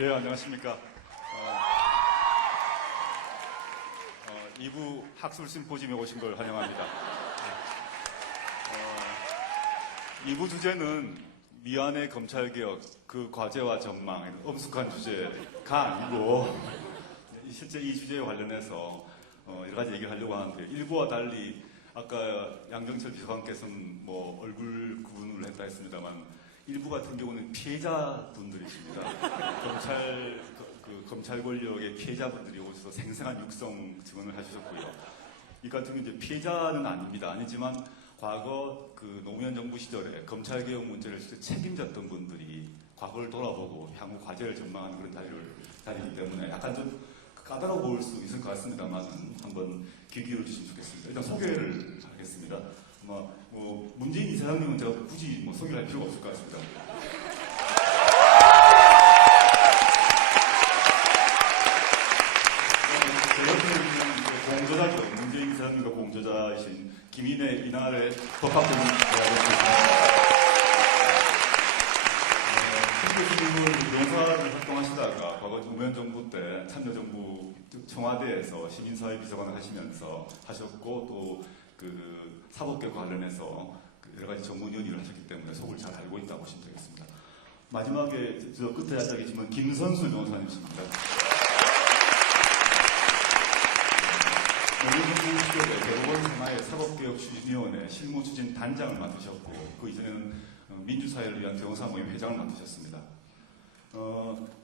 예, 안녕하십니까. 2부 학술 심포지엄에 오신 걸 환영합니다. 2부 주제는 미완의 검찰개혁, 그 과제와 전망, 엄숙한 주제가 아니고 실제 이 주제에 관련해서 여러 가지 얘기를 하려고 하는데, 일부와 달리 아까 양정철 비서관께서는 뭐 얼굴 구분을 했다 했습니다만, 일부 같은 경우는 피해자분들이십니다. 검찰 권력의 피해자분들이 오셔서 생생한 육성 증언을 해주셨고요. 이 같은 경우 이제 피해자는 아닙니다. 아니지만 과거 그 노무현 정부 시절에 검찰개혁 문제를 책임졌던 분들이 과거를 돌아보고 향후 과제를 전망하는 그런 자리이기 때문에 약간 좀 까다로워 보일 수 있을 것 같습니다만 한번 귀 기울여 주시면 좋겠습니다. 일단 소개를 하겠습니다. 문재인 이사장님은 제가 굳이 소개할 필요가 없을 것 같습니다. 공저자죠. 문재인 이사장님과 공저자이신 김인혜 이날의 법학교님 대학교수님은 용사를 활동하시다가 과거 노무현 정부 때 참여정부 청와대에서 시민사회 비서관을 하셨고 또 그 사법개혁과 관련해서 여러 가지 전문위원 일을 하셨기 때문에 속을 잘 알고 있다고 보시면 되겠습니다. 마지막에 저 끝에 앉아 계시면 김선수 변호사님이십니다. 노무현 정부 시절에 대법원 산하의 사법개혁추진위원회 실무추진 단장을 맡으셨고, 그 이전에는 민주사회를 위한 변호사 모임 회장을 맡으셨습니다.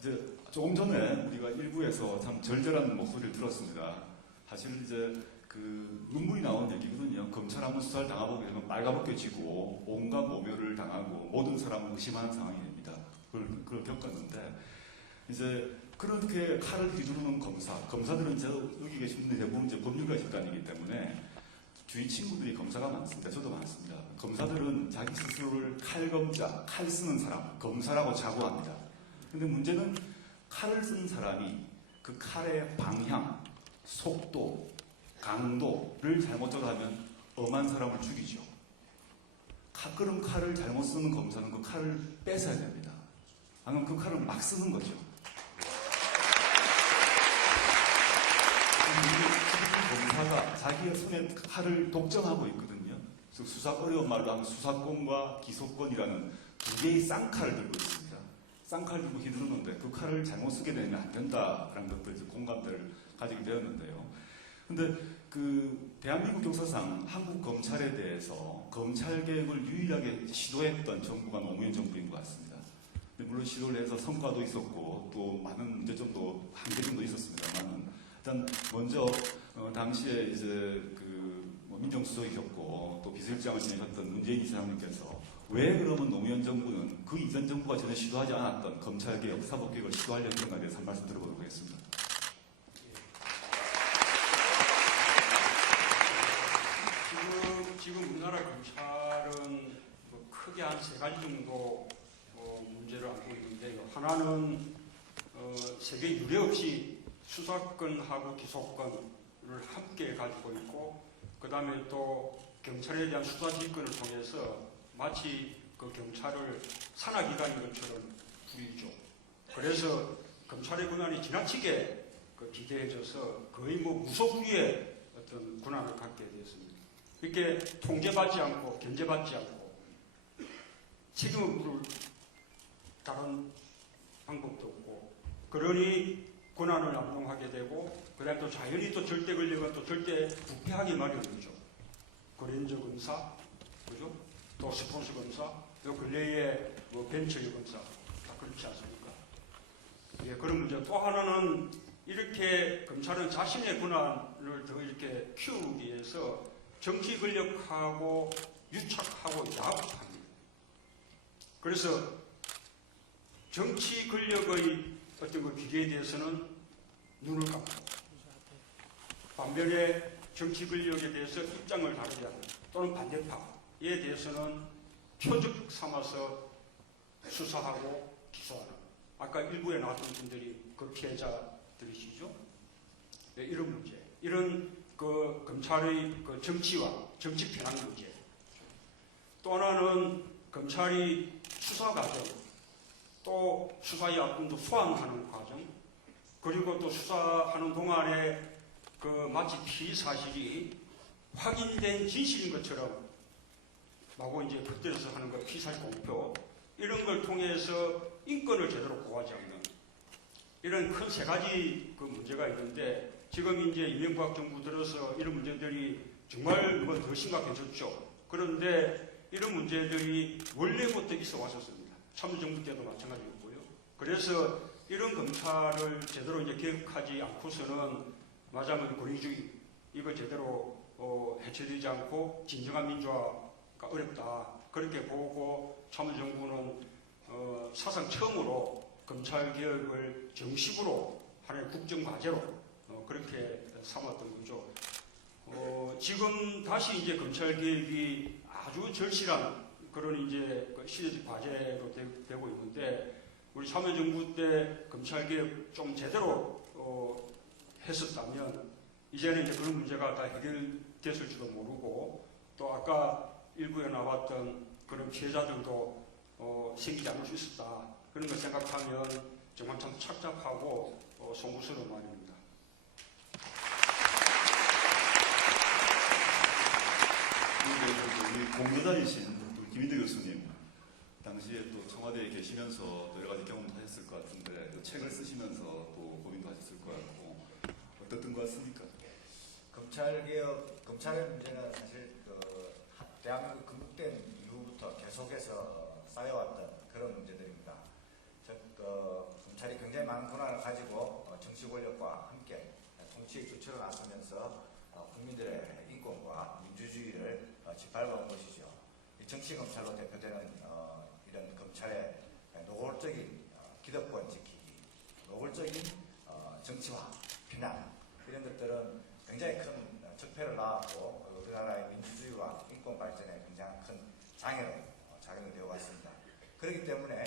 이제 조금 전에 우리가 일부에서 참 절절한 목소리를 들었습니다. 사실 이제 그 눈물이 나오는 얘기거든요. 검찰 한번 수사를 당해보게 되면 빨가벗겨지고 온갖 모멸을 당하고 모든 사람을 의심하는 상황이 됩니다. 그걸 겪었는데, 이제 그렇게 칼을 휘두르는 검사들은 여기 계신 분들이 대부분 이제 법률가 집단이기 때문에 주위 친구들이 검사가 많습니다. 저도 많습니다. 검사들은 자기 스스로를 칼검자, 칼 쓰는 사람, 검사라고 자부합니다. 근데 문제는 칼을 쓴 사람이 그 칼의 방향, 속도, 강도를 잘못 조절하면 엄한 사람을 죽이죠. 가끔 칼을 잘못 쓰는 검사는 그 칼을 뺏어야 됩니다. 아니면 그 칼을 막 쓰는 거죠. 검사가 자기의 손에 칼을 독점하고 있거든요. 그래서 어려운 말로 하면 수사권과 기소권이라는 두 개의 쌍칼을 들고 있습니다. 쌍칼 들고 휘두르는데 그 칼을 잘못 쓰게 되면 안 된다라는 것들, 공감대를 가지게 되었는데요. 근데 그 대한민국 역사상 한국 검찰에 대해서 검찰 개혁을 유일하게 시도했던 정부가 노무현 정부인 것 같습니다. 물론 시도를 해서 성과도 있었고 또 많은 문제점도 한계 정도 있었습니다만, 일단 먼저 당시에 이제 그 민정수석이셨고 또 비서실장을 지내셨던 문재인 이사장님께서 왜 그러면 노무현 정부는 그 이전 정부가 전혀 시도하지 않았던 검찰 개혁, 사법 개혁을 시도하려는 건가에 대해서 한 말씀 들어보도록 하겠습니다. 지금 우리나라 검찰은 크게 한 세 가지 정도 문제를 안고 있는데요. 하나는 세계 유례 없이 수사권하고 기소권을 함께 가지고 있고, 그 다음에 또 경찰에 대한 수사지휘권을 통해서 마치 그 경찰을 산하기관인 것처럼 부리죠. 그래서 검찰의 권한이 지나치게 기대해져서 거의 무소불위의 어떤 권한을 갖게 되었습니다. 이렇게 통제받지 않고 견제받지 않고 책임을 물을 다른 방법도 없고, 그러니 권한을 남용하게 되고, 그 다음에 또 자연히 또 절대 권력은 또 절대 부패하기 마련이죠. 그랜저 검사, 그죠? 또 스폰서 검사, 또 근래에 벤처 검사, 다 그렇지 않습니까? 예, 그런 문제. 또 하나는 이렇게 검찰은 자신의 권한을 더 이렇게 키우기 위해서 정치 권력하고 유착하고 야합합니다. 그래서 정치 권력의 어떤 비리에 대해서는 눈을 감고, 반면에 정치 권력에 대해서 입장을 다르지 않는 또는 반대파에 대해서는 표적 삼아서 수사하고 기소하는, 아까 일부에 나왔던 분들이 그 피해자들이시죠. 네, 이런 문제, 이런 그 검찰의 그 정치와 정치 편향 문제. 또 하나는 검찰이 수사 과정, 또 수사의 앞군도 소환하는 과정, 그리고 또 수사하는 동안에 그 마치 피의 사실이 확인된 진실인 것처럼 마구 이제 겉들여서 하는 그 피의사실 공표, 이런 걸 통해서 인권을 제대로 보호하지 않는 이런 큰 세 가지 그 문제가 있는데, 지금 이제 이명박 정부 들어서 이런 문제들이 정말 이건 더 심각해졌죠. 그런데 이런 문제들이 원래부터 있어 왔었습니다. 참여정부 때도 마찬가지였고요. 그래서 이런 검찰을 제대로 이제 개혁하지 않고서는 말하자면 권위주의 이거 제대로 해체되지 않고 진정한 민주화가 어렵다, 그렇게 보고 참여정부는 사상 처음으로 검찰개혁을 정식으로 하나의 국정과제로 그렇게 삼았던 거죠. 지금 다시 이제 검찰개혁이 아주 절실한 그런 이제 그 시대적 과제로 되고 있는데, 우리 참여정부 때 검찰개혁 좀 제대로 했었다면 이제는 이제 그런 문제가 다 해결됐을지도 모르고, 또 아까 일부에 나왔던 그런 피해자들도 생기지 않을 수 있었다, 그런 걸 생각하면 정말 참 착잡하고 송구스러운 말입니다. 우리 공로자이신 김인대 교수님, 당시에 또 청와대에 계시면서 또 여러 가지 경험도 하셨을 것 같은데, 또 책을 쓰시면서 또 고민도 하셨을 것 같고, 어떻던 것 같습니까? 검찰개혁, 검찰의 문제는 사실 대한민국 건국된 이후부터 계속해서 쌓여왔던 그런 문제들입니다. 즉, 검찰이 굉장히 많은 권한을 가지고 정치 권력과 함께 통치의 주체로 나서면서 국민들의 인권과 민주주의를 짓밟아온 것이죠. 이 정치검찰로 대표되는 이런 검찰의 노골적인 기득권 지키기, 노골적인 정치화, 비난, 이런 것들은 굉장히 큰 적폐를 낳았고 우리나라의 민주주의와 인권 발전에 굉장히 큰 장애로 작용이 되어 왔습니다. 그렇기 때문에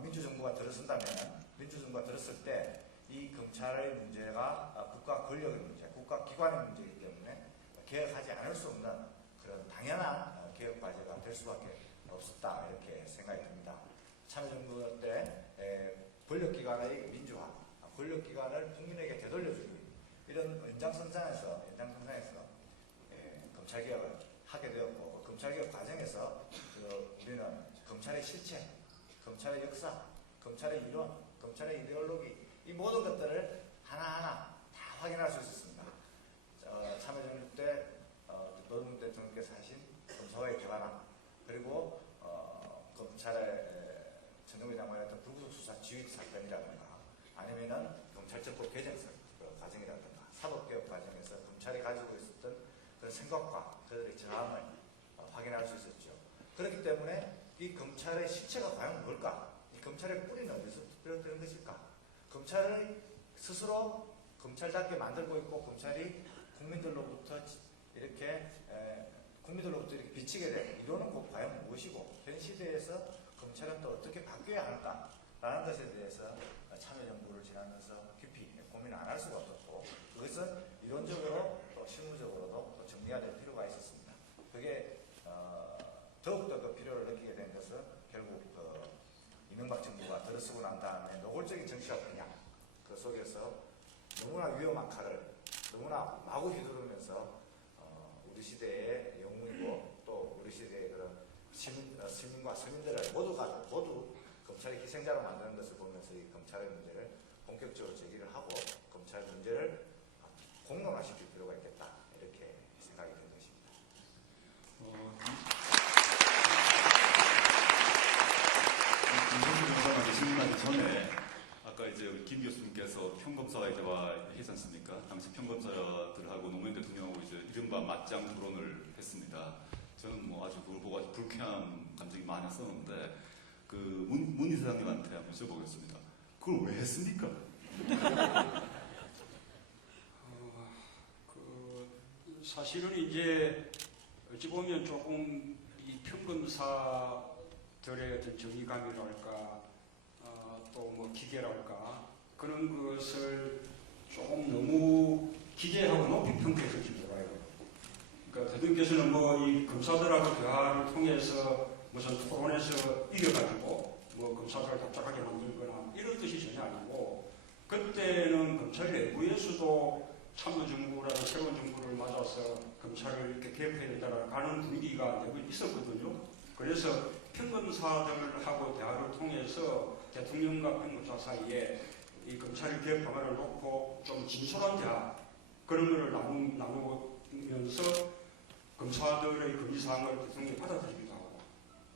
민주정부가 들어선다면, 민주정부가 들었을 때 이 검찰의 문제가 국가 권력의 문제, 국가 기관의 문제이기 때문에 개혁하지 않을 수 없는 그런 당연한 개혁 과제가 될 수밖에 없었다, 이렇게 생각이 듭니다. 참여정부 때 권력기관의 민주화, 권력기관을 국민에게 되돌려주기, 이런 연장선상에서 검찰개혁을 하게 되었고, 검찰개혁 과정에서 우리는 검찰의 실체, 검찰의 역사, 검찰의 이론, 검찰의 이데올로기, 이 모든 것들을 하나하나 다 확인할 수 있었습니다. 참여정부 때 노무현 대통령께서 하신 검사와의 대화나, 그리고 검찰의 전정부 장관의 어떤 불구속 수사 지휘 사건이라든가, 아니면은 검찰청법 개정 과정이라든가, 사법개혁 과정에서 검찰이 가지고 있었던 그런 생각과 그들의 저항을 확인할 수 있었죠. 그렇기 때문에 이 검찰의 실체가 과연 뭘까? 이 검찰의 뿌리는 어디서 비롯되는 것일까? 검찰을 스스로 검찰답게 만들고 있고, 검찰이 국민들로부터 이렇게 비치게 된 이론은 곧 과연 무엇이고, 현 시대에서 검찰은 또 어떻게 바뀌어야 할까라는 것에 대해서 참여정부를 지나면서 깊이 고민을 안 할 수가 없었고, 그것은 이론적으로 또 실무적으로도 또 정리가 될 필요가 있었습니다. 그게 더욱더 그 필요를 느끼게 된 것은 결국 이명박 정부가 들어서고 난 다음에 노골적인 정치적 분야, 그 속에서 너무나 위험한 칼을 너무나 마구 휘두르면서 우리 시대의 영웅이고, 또 우리 시대의 그런 시민과 서민들을 모두 검찰의 희생자로 만드는 것을 보면서 이 검찰의 문제를 본격적으로 제기를 하고, 검찰 문제를 공론화시킬 필요가 있겠다, 이렇게 생각이 된 것입니다. 김성수 변호사한테 질문하기 전에 아까 이제 우리 김 교수님께서 평검사와의 대화했지 않습니까? 당시 평검사들하고 노무현 대통령하고 이제 이른바 맞짱 토론을 했습니다. 저는 뭐 아주 그걸 보고 아주 불쾌한 감정이 많았었는데, 그 문 이사장님한테 한번 여쭤보겠습니다. 그걸 왜 했습니까? 사실은 이제 어찌 보면 조금 이 평검사들의 어떤 정의감이랄까, 또 뭐 기계랄까, 그런 것을 조금 너무 기대하고 높이 평가했을지 몰라요. 그러니까 대통령께서는 뭐 이 검사들하고 대화를 통해서 무슨 토론에서 이겨가지고 뭐 검사들을 답답하게 만들거나 이런 뜻이 전혀 아니고 그때는 검찰 내부에서도 참여정부라는 새로운 정부를 맞아서 검찰을 이렇게 개혁해야 된다는 가는 분위기가 내부에 있었거든요. 그래서 평검사들하고 대화를 통해서 대통령과 평검사 사이에 이 검찰 개혁 방안을 놓고 좀 진솔한 대화 그런 거를 나누면서 검사들의 건의사항을 대통령이 받아들이기도 하고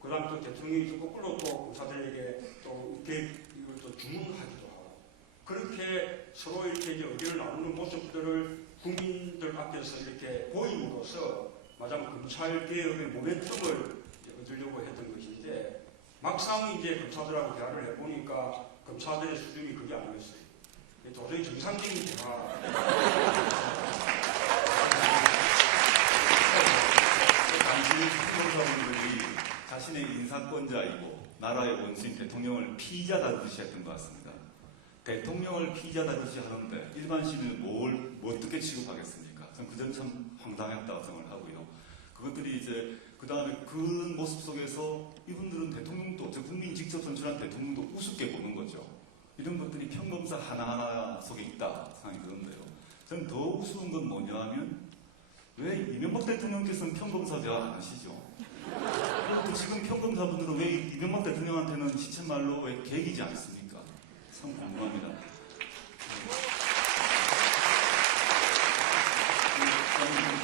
그 다음 또 대통령이 또 거꾸로 또 검사들에게 또 이걸 또 주문하기도 하고 그렇게 서로 이렇게 이제 의견을 나누는 모습들을 국민들 앞에서 이렇게 보임으로써 마지막 검찰 개혁의 모멘텀을 얻으려고 했던 것인데 막상 이제 검사들하고 대화를 해보니까 검사들의 수준이 그게 아니었어요. 도저히 정상적인 대화. 당시 총검사분들이 자신의 인사권자이고 나라의 원수인 대통령을 피의자 다루듯이 했던 것 같습니다. 대통령을 피의자 다루듯이 하는데 일반 시민은 뭘 어떻게 취급하겠습니까? 저는 그 점이 참 황당했다고 생각을 하고요. 그것들이 이제 그 다음에 그런 모습 속에서 이분들은 대통령도 국민이 직접 선출한 대통령도 우습게 보는 거죠. 이런 것들이 평검사 하나하나 속에 있다 생각이 드는데요. 저는 더 우스운 건 뭐냐 하면 왜 이명박 대통령께서는 평검사 대화 안 하시죠? 그리고 또 지금 평검사분들은 왜 이명박 대통령한테는 시쳇말로 왜 계기지 않습니까? 참 궁금합니다.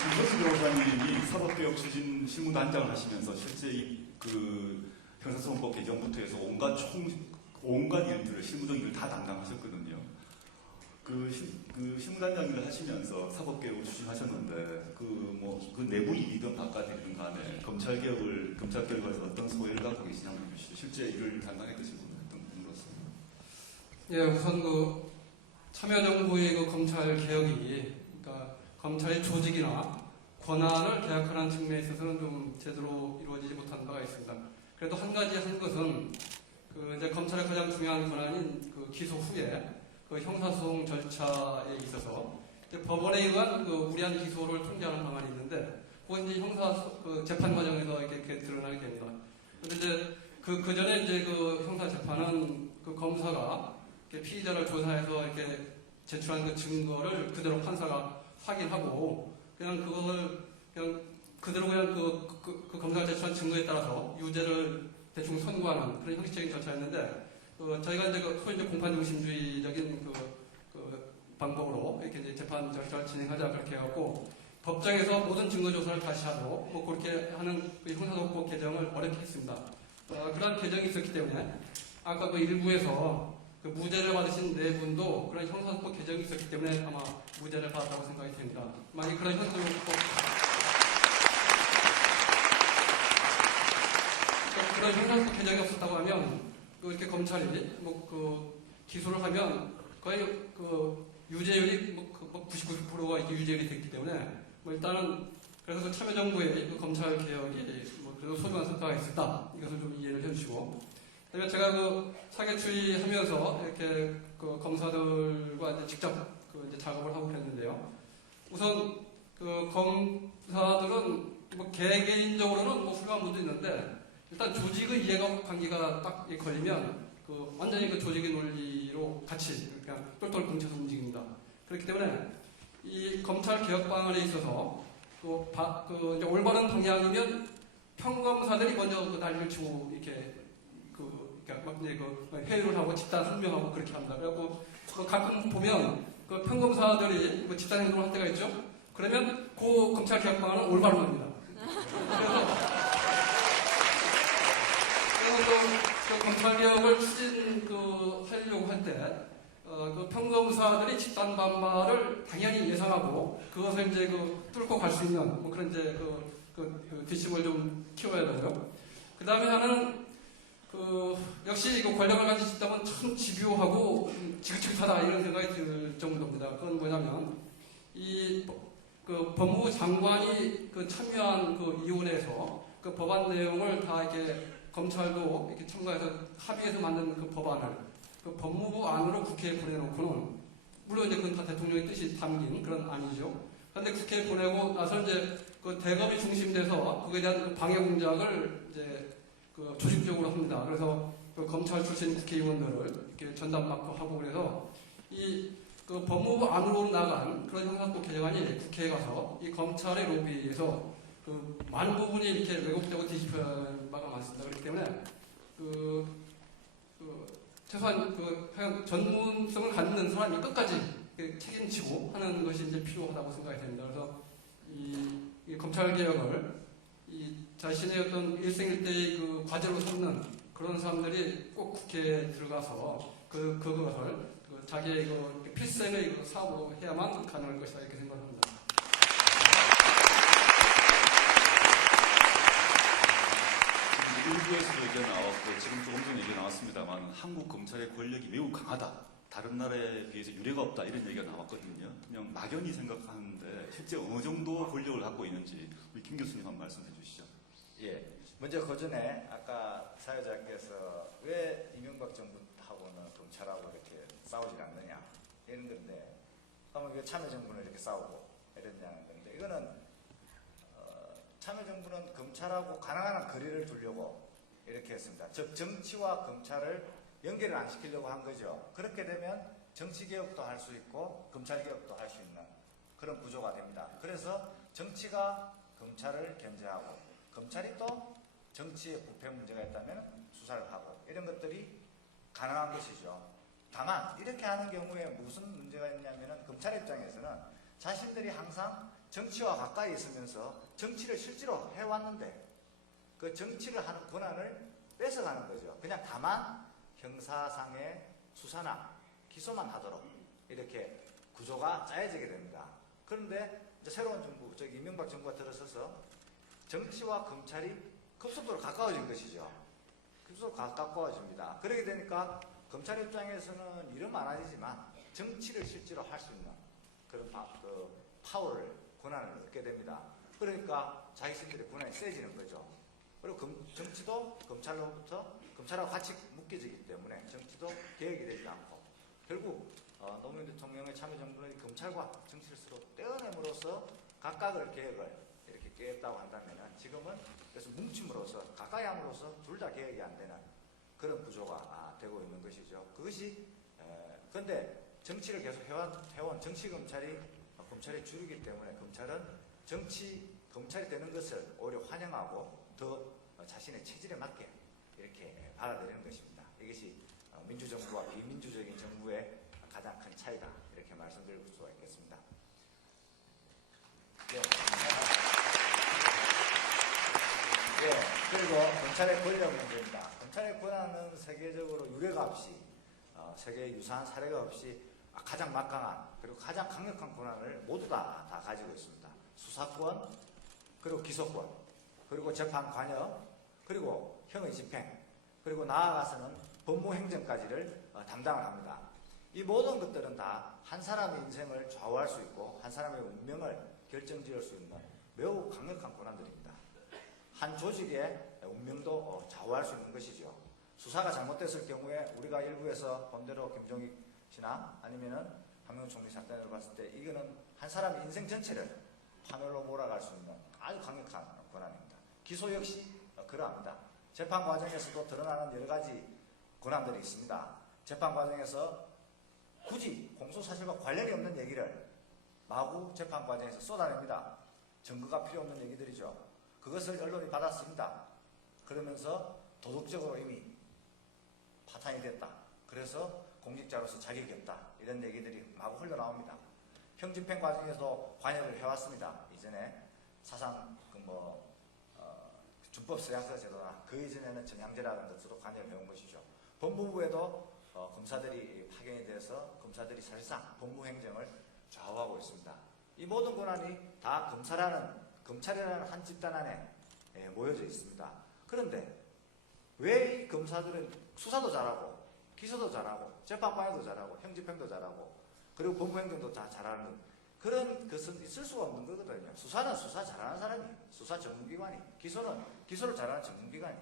김선수 변호사님이 사법개혁 추진 실무단장을 하시면서 실제 그 형사소송법 개정부터 해서 온갖 일들을 실무적 일을 다 담당하셨거든요. 그 실무단장 일을 하시면서 사법개혁을 추진하셨는데 그 내부 일이든 바깥이든 간에 검찰개혁을 위해서 어떤 소회를 갖고 계시냐고 해주시죠. 실제 일을 담당해 계신 분으로서. 예, 우선 그 참여정부의 그 검찰 개혁이 그러니까 검찰의 조직이나 권한을 개혁하는 측면에 있어서는 좀 제대로 이루어지지 못한 바가 있습니다. 그래도 한 가지 한 것은 그 이제 검찰의 가장 중요한 권한인 그 기소 후에 그 형사소송 절차에 있어서 이제 법원에 의한 그 무리한 기소를 통제하는 방안이 있는데 그건 이제 그 재판 과정에서 이렇게 드러나게 됩니다. 그런데 이제 그 전에 이제 그 형사 재판은 그 검사가 피의자를 조사해서 이렇게 제출한 그 증거를 그대로 판사가 확인하고 그냥 그걸 그냥 그대로 그냥 그 검사가 제출한 증거에 따라서 유죄를 대충 선고하는 그런 형식적인 절차였는데 저희가 이제 소위 이제 공판 중심주의적인 그 방법으로 이렇게 이제 재판 절차를 진행하자 그렇게 해갖고 법정에서 모든 증거 조사를 다시 하도록 뭐 그렇게 하는 그 형사소송법 개정을 어렵게 했습니다. 그런 개정이 있었기 때문에 아까 그 일부에서 그 무죄를 받으신 네 분도 그런 형사소송법 개정이 있었기 때문에 아마 무죄를 받았다고 생각이 됩니다. 만약 그런 형사소송법 그런 형사소송법 개정이 없었다고 하면 이렇게 검찰이 그 기소를 하면 거의 그 유죄율이 99%가 이렇게 유죄율이 됐기 때문에 일단은 그래서 그 참여정부의 그 검찰 개혁이 그래도 소중한 성과가 있었다 이것을 좀 이해를 해주시고 그다음에 제가 그 사개추리하면서 이렇게 그 검사들과 이제 직접 이제 작업을 하고 그랬는데요. 우선 그 검사들은 개개인적으로는 훌륭한 분도 있는데 일단 조직의 이해관계가 딱 걸리면 완전히 그 조직의 논리로 같이 그냥 똘똘 뭉쳐서 움직입니다. 그렇기 때문에 이 검찰 개혁 방안에 있어서 이제 올바른 방향이면 평검사들이 먼저 그 난리를 치고 이렇게 회의를 하고 집단 설명하고 그렇게 합니다. 그래갖고 가끔 보면 그 평검사들이 집단 행동을 할 때가 있죠. 그러면 그 검찰 개혁 방안은 올바른 겁니다. 그래서 검찰개혁을 추진하려고 할 때, 그 평검사들이 집단 반발을 당연히 예상하고, 그것을 이제 뚫고 갈 수 있는, 그런 이제 뒷심을 좀 키워야 되고요. 그 다음에 하나는, 역시 권력을 가진 집단은 참 집요하고 지긋지긋하다 이런 생각이 들 정도입니다. 그건 뭐냐면, 법무부 장관이 참여한 위원회에서 법안 내용을 다 이렇게 검찰도 이렇게 참가해서 합의해서 만든 법안을 법무부 안으로 국회에 보내놓고는 물론 이제 그건 다 대통령의 뜻이 담긴 그런 안이죠. 그런데 국회에 보내고 나서 이제 대검이 중심돼서 그에 대한 방해 공작을 이제 조직적으로 합니다. 그래서 그 검찰 출신 국회의원들을 이렇게 전담 맡고 하고 그래서 그 법무부 안으로 나간 그런 형사법 개정안이 국회에 가서 이 검찰의 로비에서 그 많은 부분이 이렇게 왜곡되고 뒤집혀진 바가 많습니다. 그렇기 때문에 최소한 전문성을 갖는 사람이 끝까지 책임지고 하는 것이 이제 필요하다고 생각이 됩니다. 그래서 이 검찰 개혁을 자신의 어떤 일생일대의 그 과제로 삼는 그런 사람들이 꼭 국회에 들어가서 그것을 자기의 필생의 사업으로 해야만 가능할 것이다 이렇게 생각합니다. 일부에서도 얘기 나왔고 지금 조금 전에 얘기 나왔습니다만 한국 검찰의 권력이 매우 강하다. 다른 나라에 비해서 유례가 없다 이런 얘기가 나왔거든요. 그냥 막연히 생각하는데 실제 어느 정도 권력을 갖고 있는지 우리 김 교수님 한번 말씀해 주시죠. 예. 먼저 그 전에 아까 사회자께서 왜 이명박 정부하고는 검찰하고 이렇게 싸우지 않느냐 이런 건데, 그러면 왜 참여정부는 이렇게 싸우고 이랬냐는 건데, 이거는 참여정부는 검찰하고 가능한 한 거리를 두려고 이렇게 했습니다. 즉 정치와 검찰을 연결을 안 시키려고 한 거죠. 그렇게 되면 정치개혁도 할 수 있고 검찰개혁도 할 수 있는 그런 구조가 됩니다. 그래서 정치가 검찰을 견제하고 검찰이 또 정치의 부패 문제가 있다면 수사를 하고 이런 것들이 가능한 것이죠. 다만 이렇게 하는 경우에 무슨 문제가 있냐면은 검찰 입장에서는 자신들이 항상 정치와 가까이 있으면서 정치를 실제로 해왔는데 그 정치를 하는 권한을 뺏어가는 거죠. 그냥 다만 형사상의 수사나 기소만 하도록 이렇게 구조가 짜여지게 됩니다. 그런데 이제 새로운 정부, 이명박 정부가 들어서서 정치와 검찰이 급속도로 가까워진 것이죠. 급속도로 가까워집니다. 그렇게 되니까 검찰 입장에서는 일은 많아지지만 정치를 실제로 할 수 있는 그런 파워를, 권한을 얻게 됩니다. 그러니까 자기들의 권한이 세지는 거죠. 그리고 정치도 검찰하고 같이 묶여지기 때문에 정치도 개혁이 되지 않고 결국 노무현 대통령의 참여정부는 검찰과 정치를 서로 떼어냄으로써 각각을 개혁을 이렇게 깼다고 한다면 지금은 그래서 뭉침으로써 가까이 함으로써 둘 다 개혁이 안 되는 그런 구조가 되고 있는 것이죠. 그것이 그런데 정치를 계속 해온 정치검찰이 검찰의 주류이기 때문에 검찰은 검찰이 되는 것을 오히려 환영하고 더 자신의 체질에 맞게 이렇게 받아들이는 것입니다. 이것이 민주정부와 비민주적인 정부의 가장 큰 차이다 이렇게 말씀드릴 수가 있겠습니다. 네. 예, 그리고 검찰의 권력 문제입니다. 검찰의 권한은 세계적으로 유례가 없이 세계에 유사한 사례가 없이 가장 막강한 그리고 가장 강력한 권한을 모두 다 가지고 있습니다. 수사권, 그리고 기소권, 그리고 재판 관여, 그리고 형의 집행, 그리고 나아가서는 법무행정까지를 담당을 합니다. 이 모든 것들은 다 한 사람의 인생을 좌우할 수 있고 한 사람의 운명을 결정지을 수 있는 매우 강력한 권한들입니다. 한 조직의 운명도 좌우할 수 있는 것이죠. 수사가 잘못됐을 경우에 우리가 일부에서 본대로 김종익 씨나 아니면은 한명훈 총리 사건으로 봤을 때 이거는 한 사람의 인생 전체를 파멸로 몰아갈 수 있는 아주 강력한 권한입니다. 기소 역시 그러합니다. 재판 과정에서도 드러나는 여러 가지 권한들이 있습니다. 재판 과정에서 굳이 공소사실과 관련이 없는 얘기를 마구 재판 과정에서 쏟아냅니다. 증거가 필요 없는 얘기들이죠. 그것을 언론이 받았습니다. 그러면서 도덕적으로 이미 파탄이 됐다. 그래서 공직자로서 자격이 없다. 이런 얘기들이 마구 흘러나옵니다. 형집행 과정에서도 관여를 해왔습니다. 이전에 사상 준법서양서 제도나 그 이전에는 정양제라는 것으로 관여를 해온 것이죠. 법무부에도 검사들이 파견이 돼서 검사들이 사실상 법무행정을 좌우하고 있습니다. 이 모든 권한이 다 검찰이라는 한 집단 안에 모여져 있습니다. 그런데 왜 이 검사들은 수사도 잘하고 기소도 잘하고 재판관도 잘하고 형집행도 잘하고 그리고 법무행정도 다 잘하는 그런 것은 있을 수가 없는 거거든요. 수사는 수사 잘하는 사람이 수사 전문기관이, 기소는 기소를 잘하는 전문기관이,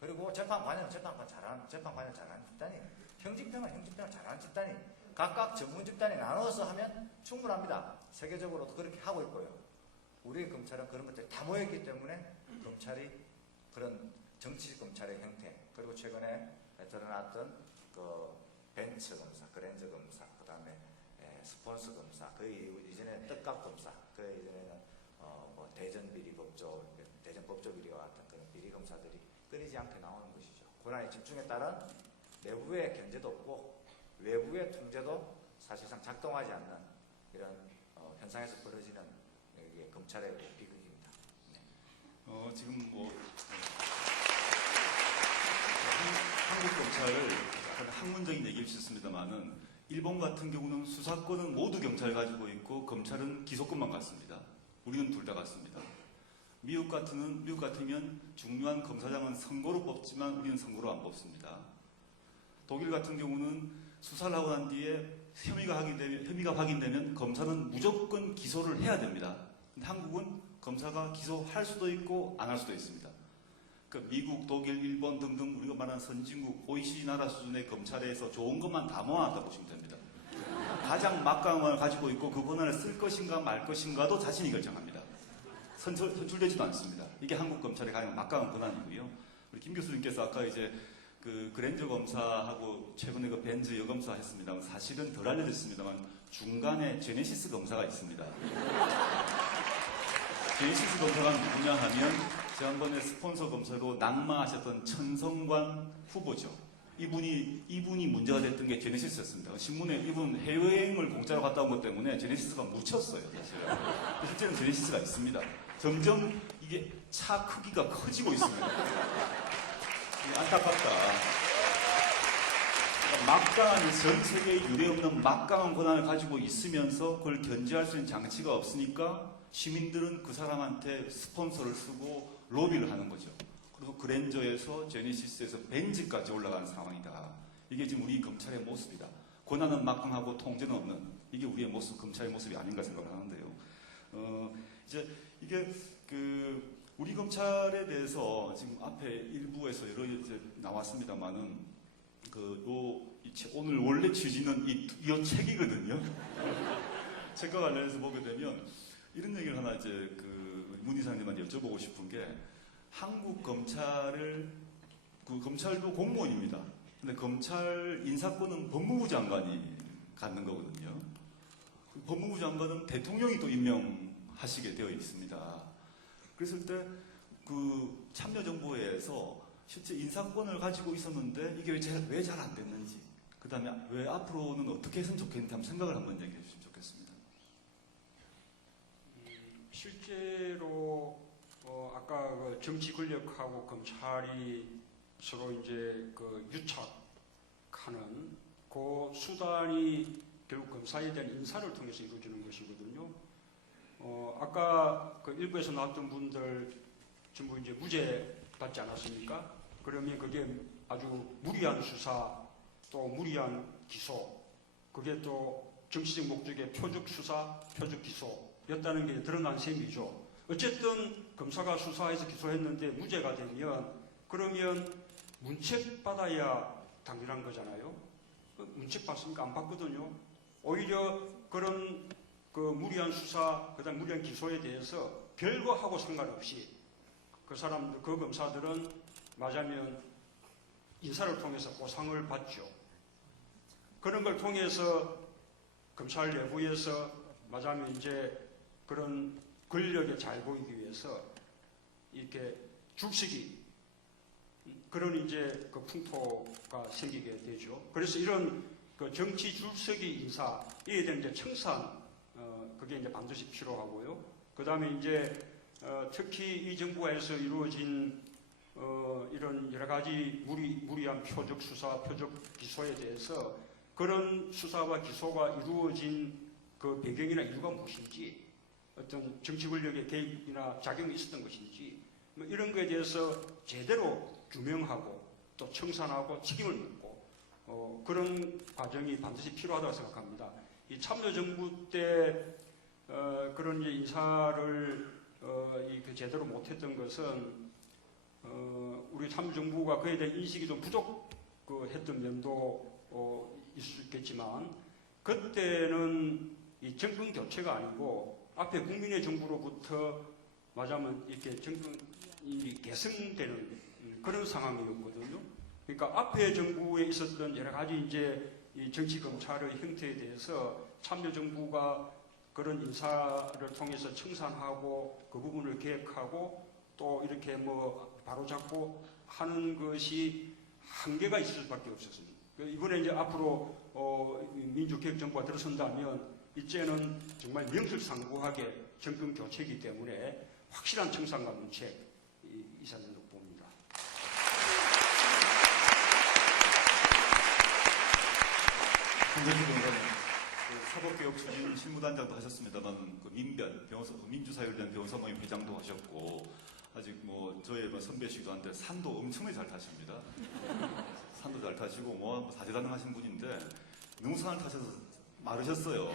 그리고 재판관은 재판관 잘하는 집단이, 형집행은 형집행을 잘하는 집단이 각각 전문 집단이 나누어서 하면 충분합니다. 세계적으로도 그렇게 하고 있고요. 우리 검찰은 그런 것들이 다 모였기 때문에 검찰이 그런 정치 검찰의 형태, 그리고 최근에 드러났던 그 벤츠 검사, 그랜저 검사, 그다음에 스폰서 검사, 그 이전에 떡값 검사, 그 이전에는 뭐 대전 비리 법조, 대전 법조 비리와 같은 그런 비리 검사들이 끊이지 않게 나오는 것이죠. 권한의 집중에 따른 내부의 견제도 없고 외부의 통제도 사실상 작동하지 않는 이런 현상에서 벌어지는 이게 검찰의 비극입니다. 네. 지금 뭐 한국 검찰을 약간 학문적인 얘기일 수 있습니다만은 일본 같은 경우는 수사권은 모두 경찰이 가지고 있고 검찰은 기소권만 갖습니다. 우리는 둘 다 갖습니다. 미국 같으면 중요한 검사장은 선거로 뽑지만 우리는 선거로 안 뽑습니다. 독일 같은 경우는 수사를 하고 난 뒤에 혐의가 확인되면 검사는 무조건 기소를 해야 됩니다. 근데 한국은 검사가 기소할 수도 있고 안 할 수도 있습니다. 그러니까 미국, 독일, 일본 등등 우리가 말하는 선진국, OECD 나라 수준의 검찰에서 좋은 것만 다 모아놨다 보시면 됩니다. 가장 막강함을 가지고 있고 그 권한을 쓸 것인가 말 것인가도 자신이 결정합니다. 선출되지도 않습니다. 이게 한국 검찰의 가장 막강한 권한이고요. 우리 김 교수님께서 아까 이제 그 그랜저 검사하고 최근에 그 벤츠 여검사 했습니다만 사실은 덜 알려졌습니다만 중간에 제네시스 검사가 있습니다. 제네시스 검사가 누구냐 하면 지난번에 스폰서 검사로 낙마하셨던 천성관 후보죠. 이분이 문제가 됐던 게 제네시스였습니다. 신문에 이분 해외여행을 공짜로 갔다 온 것 때문에 제네시스가 묻혔어요, 사실은. 실제는 제네시스가 있습니다. 점점 이게 차 크기가 커지고 있습니다. 안타깝다. 그러니까 막강한 전 세계에 유례없는 막강한 권한을 가지고 있으면서 그걸 견제할 수 있는 장치가 없으니까 시민들은 그 사람한테 스폰서를 쓰고 로비를 하는 거죠. 그리고 그랜저에서 제네시스에서 벤츠까지 올라가는 상황이다. 이게 지금 우리 검찰의 모습이다. 권한은 막강하고 통제는 없는 이게 우리의 모습, 검찰의 모습이 아닌가 생각을 하는데요. 이제 이게 우리 검찰에 대해서 지금 앞에 일부에서 여러 이제 나왔습니다만은 오늘 원래 취지는 이 책이거든요. 책과 관련해서 보게 되면 이런 얘기를 하나 이제 문 이사님한테 여쭤보고 싶은 게 한국 검찰을 검찰도 공무원입니다. 근데 검찰 인사권은 법무부 장관이 갖는 거거든요. 법무부 장관은 대통령이 또 임명하시게 되어 있습니다. 그랬을 때 참여정부에서 실제 인사권을 가지고 있었는데 이게 왜 잘 안 됐는지, 그 다음에 왜 앞으로는 어떻게 했으면 좋겠는지 한번 생각을 한번 얘기해 주시면 좋겠습니다. 실제로 아까 정치 권력하고 검찰이 서로 이제 유착하는 그 수단이 결국 검사에 대한 인사를 통해서 이루어지는 것이거든요. 아까 일부에서 나왔던 분들 전부 이제 무죄 받지 않았습니까? 그러면 그게 아주 무리한 수사, 또 무리한 기소, 그게 또 정치적 목적의 표적 수사, 표적 기소였다는 게 드러난 셈이죠. 어쨌든 검사가 수사해서 기소했는데 무죄가 되면 그러면 문책 받아야 당연한 거잖아요. 문책 받습니까? 안 받거든요. 오히려 그런 무리한 수사, 그다음 무리한 기소에 대해서 별거하고 상관없이 그 검사들은 맞으면 인사를 통해서 보상을 받죠. 그런 걸 통해서 검찰 내부에서 맞으면 이제 그런 권력에 잘 보이기 위해서 이렇게 줄서기 그런 이제 풍토가 생기게 되죠. 그래서 이런 정치 줄서기 인사에 대한 이제 청산 그게 이제 반드시 필요하고요. 그 다음에 이제 특히 이 정부에서 이루어진 이런 여러 가지 무리한 표적 수사, 표적 기소에 대해서 그런 수사와 기소가 이루어진 그 배경이나 이유가 무엇인지, 어떤 정치 권력의 개입이나 작용이 있었던 것인지, 뭐 이런 거에 대해서 제대로 규명하고 또 청산하고 책임을 묻고 그런 과정이 반드시 필요하다고 생각합니다. 이 참여정부 때 그런 인사를 제대로 못했던 것은 우리 참여정부가 그에 대한 인식이 좀 부족했던 면도 있을 수 있겠지만, 그때는 이 정권 교체가 아니고 앞에 국민의 정부로부터 맞으면 이렇게 정권이 계승되는 그런 상황이었거든요. 그러니까 앞에 정부에 있었던 여러 가지 이제 이 정치 검찰의 형태에 대해서 참여정부가 그런 인사를 통해서 청산하고 그 부분을 계획하고 또 이렇게 뭐 바로잡고 하는 것이 한계가 있을 수밖에 없었습니다. 이번에 이제 앞으로 민주개혁정부가 들어선다면 이제는 정말 명실상부하게 정권 교체이기 때문에 확실한 청산과 문책 이사진으로 봅니다. 김정수 변호사님, 사법개혁 추진 실무단장도 하셨습니다만 그 민변 변호사 민주사회를 위한 변호사 모임 회장도 하셨고 아직 뭐 저의 뭐 선배시기도 한데 산도 엄청나게 잘 타십니다. 산도 잘 타시고 뭐 다재다능하신 분인데 너무 산을 타셔서 마르셨어요.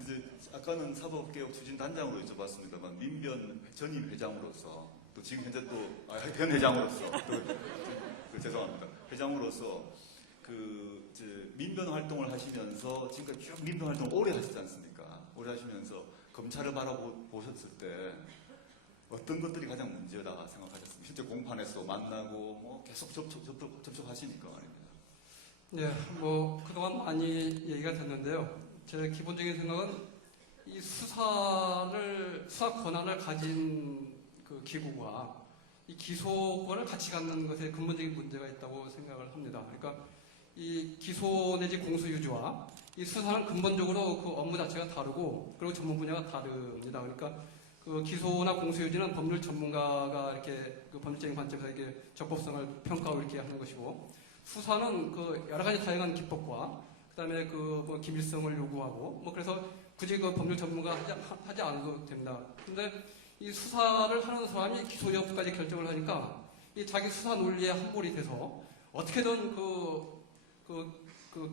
이제 아까는 사법개혁 추진 단장으로 여쭤봤습니다만 민변 전임 회장으로서 또 지금 현재 또 변 회장으로서 죄송합니다. 회장으로서 민변 활동을 하시면서 지금까지 쭉 민변 활동을 오래 하시지 않습니까? 오래 하시면서 검찰을 바라보셨을 때 어떤 것들이 가장 문제다 생각하셨습니까? 실제 공판에서 만나고 뭐 계속 접촉하시니까 말입니다. 네, 뭐 그동안 많이 얘기가 됐는데요. 제 기본적인 생각은 이 수사 권한을 가진 그 기구가 이 기소권을 같이 갖는 것에 근본적인 문제가 있다고 생각을 합니다. 그러니까 이 기소 내지 공소 유지와 이 수사는 근본적으로 그 업무 자체가 다르고 그리고 전문 분야가 다릅니다. 그러니까 그 기소나 공소 유지는 법률 전문가가 이렇게 그 법률적인 관점에서 이렇게 적법성을 평가하고 이렇게 하는 것이고 수사는 그 여러 가지 다양한 기법과 그다음에 그 뭐 기밀성을 요구하고 뭐 그래서 굳이 그 법률 전문가 하지 않아도 됩니다. 근데 이 수사를 하는 사람이 기소 여부까지 결정을 하니까 이 자기 수사 논리에 함몰이 돼서 어떻게든 그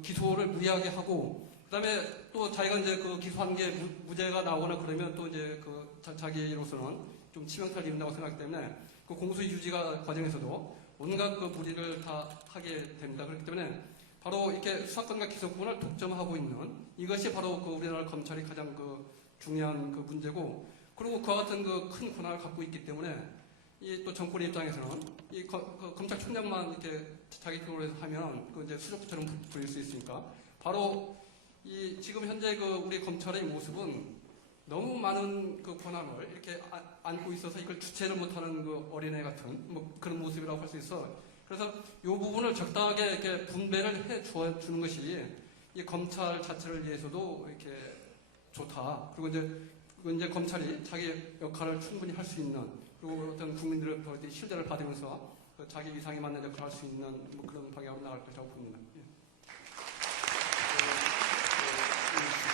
기소를 무리하게 하고 그다음에 또 자기가 이제 그 기소한 게 무죄가 나오거나 그러면 또 이제 그 자기로서는 좀 치명타를 입는다고 생각하기 때문에 그 공소 유지가 과정에서도 온갖 그 무리를 다 하게 됩니다. 그렇기 때문에 바로 이렇게 수사권과 기소권을 독점하고 있는 이것이 바로 그 우리나라 검찰이 가장 그 중요한 그 문제고 그리고 그와 같은 그 큰 권한을 갖고 있기 때문에 이 또 정권 입장에서는 이 검찰총장만 이렇게 자기 쪽으로 해서 하면 그 이제 수족처럼 부릴 수 있으니까 바로 이 지금 현재 그 우리 검찰의 모습은 너무 많은 그 권한을 이렇게 안고 있어서 이걸 주체를 못하는 그 어린애 같은 뭐 그런 모습이라고 할 수 있어. 그래서 이 부분을 적당하게 이렇게 분배를 해 주는 것이 이 검찰 자체를 위해서도 이렇게 좋다. 그리고 이제 검찰이 자기 역할을 충분히 할 수 있는 그리고 어떤 국민들의 신뢰를 받으면서 자기 위상에 맞는 역할을 할 수 있는 뭐 그런 방향으로 나갈 것이라고 봅니다.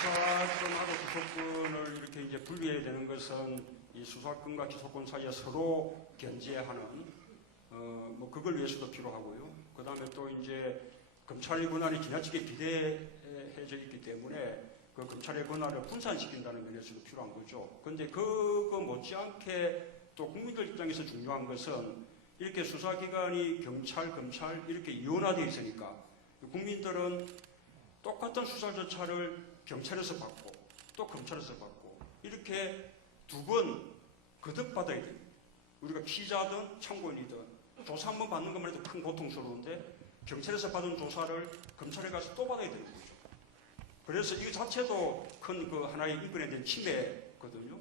수사권하고 기소권을 이렇게 이제 분리해야 되는 것은 이 수사권과 기소권 사이에 서로 견제하는 뭐 그걸 위해서도 필요하고요. 그 다음에 또 이제 검찰의 권한이 지나치게 비대해져 있기 때문에 그 검찰의 권한을 분산시킨다는 면에서도 필요한 거죠. 그런데 그거 못지않게 또 국민들 입장에서 중요한 것은 이렇게 수사기관이 경찰, 검찰 이렇게 이원화되어 있으니까 국민들은 똑같은 수사 절차를 경찰에서 받고 또 검찰에서 받고 이렇게 두 번 거듭받아야 됩니다. 우리가 피의자든 참고인이든 조사 한 번 받는 것만 해도 큰 고통스러운데 경찰에서 받은 조사를 검찰에 가서 또 받아야 되는 거죠. 그래서 이거 자체도 큰 그 하나의 인권에 대한 침해거든요.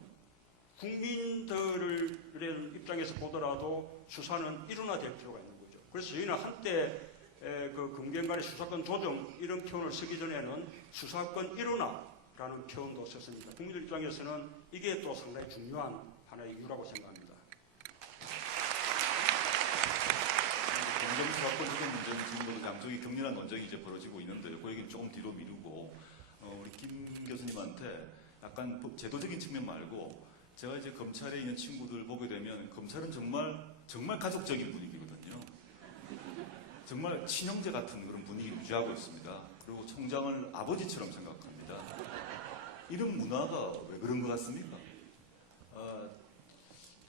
국민들의 입장에서 보더라도 수사는 일원화될 필요가 있는 거죠. 그래서 저희는 한때 그 금경간의 수사권 조정 이런 표현을 쓰기 전에는 수사권 일원화라는 표현도 썼습니다. 국민들 입장에서는 이게 또 상당히 중요한 하나의 이유라고 생각합니다. 검정수사권 조정 문제는 지금 양쪽이 격렬한 논쟁이 이제 벌어지고 있는데요. 그 얘기는 조금 뒤로 미루고 우리 김 교수님한테 약간 제도적인 측면 말고 제가 이제 검찰에 있는 친구들 보게 되면 검찰은 정말 가족적인 분위기거든요. 정말 친형제 같은 그런 분위기를 유지하고 있습니다. 그리고 총장을 아버지처럼 생각합니다. 이런 문화가 왜 그런 것 같습니까?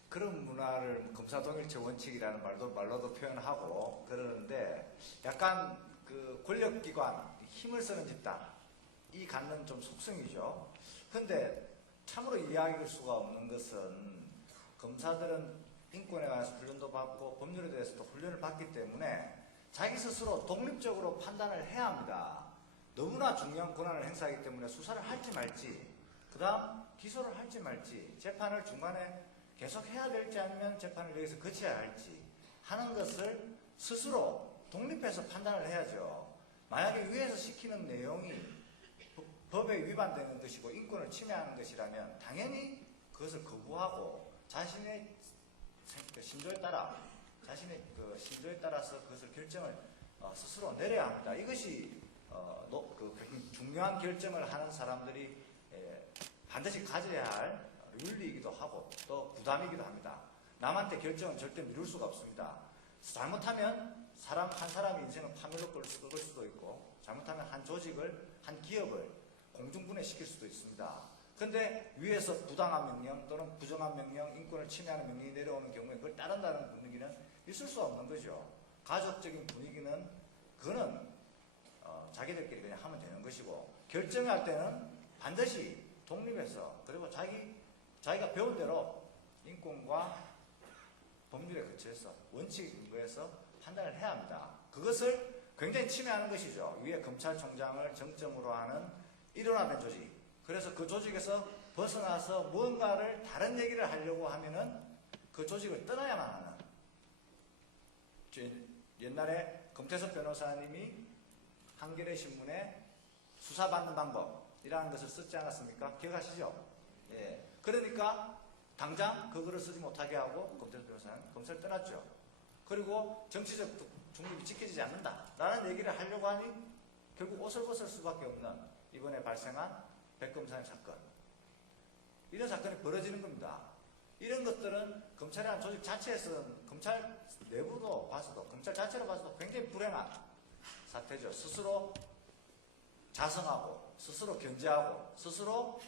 그런 문화를 검사동일체 원칙이라는 말로도 표현하고 그러는데 약간 그 권력기관, 힘을 쓰는 집단이 갖는 좀 속성이죠. 그런데 참으로 이해할 수가 없는 것은 검사들은 인권에 관해서 훈련도 받고 법률에 대해서도 훈련을 받기 때문에 자기 스스로 독립적으로 판단을 해야 합니다. 너무나 중요한 권한을 행사하기 때문에 수사를 할지 말지, 그 다음 기소를 할지 말지, 재판을 중간에 계속 해야 될지 아니면 재판을 여기서 거쳐야 할지 하는 것을 스스로 독립해서 판단을 해야죠. 만약에 위에서 시키는 내용이 법에 위반되는 것이고 인권을 침해하는 것이라면 당연히 그것을 거부하고 자신의 신조에 따라 자신의 그 신조에 따라서 그것을 결정을 스스로 내려야 합니다. 이것이 중요한 결정을 하는 사람들이 반드시 가져야 할 윤리이기도 하고 또 부담이기도 합니다. 남한테 결정은 절대 미룰 수가 없습니다. 잘못하면 한 사람의 인생을 파멸로 끌 수도 있고 잘못하면 한 조직을, 한 기업을 공중분해시킬 수도 있습니다. 근데 위에서 부당한 명령 또는 부정한 명령, 인권을 침해하는 명령이 내려오는 경우에 그걸 따른다는 분위기는 있을 수 없는 거죠. 가족적인 분위기는 그거는 자기들끼리 그냥 하면 되는 것이고 결정할 때는 반드시 독립해서 그리고 자기가 배운 대로 인권과 법률에 근처해서 원칙에 근거해서 판단을 해야 합니다. 그것을 굉장히 침해하는 것이죠. 위에 검찰총장을 정점으로 하는 일원화된 조직. 그래서 그 조직에서 벗어나서 무언가를 다른 얘기를 하려고 하면은 그 조직을 떠나야만 하는. 옛날에 검태섭 변호사님이 한겨레 신문에 수사받는 방법이라는 것을 썼지 않았습니까? 기억하시죠? 예. 그러니까 당장 그거를 쓰지 못하게 하고 검태섭 변호사는 검사를 떠났죠. 그리고 정치적 중립이 지켜지지 않는다라는 얘기를 하려고 하니 결국 옷을 벗을 수밖에 없는 이번에 발생한 백검사님 사건. 이런 사건이 벌어지는 겁니다. 이런 것들은 검찰이라는 조직 자체에서는 검찰 내부도 봐서도 검찰 자체로 봐서도 굉장히 불행한 사태죠. 스스로 자성하고 스스로 견제하고 스스로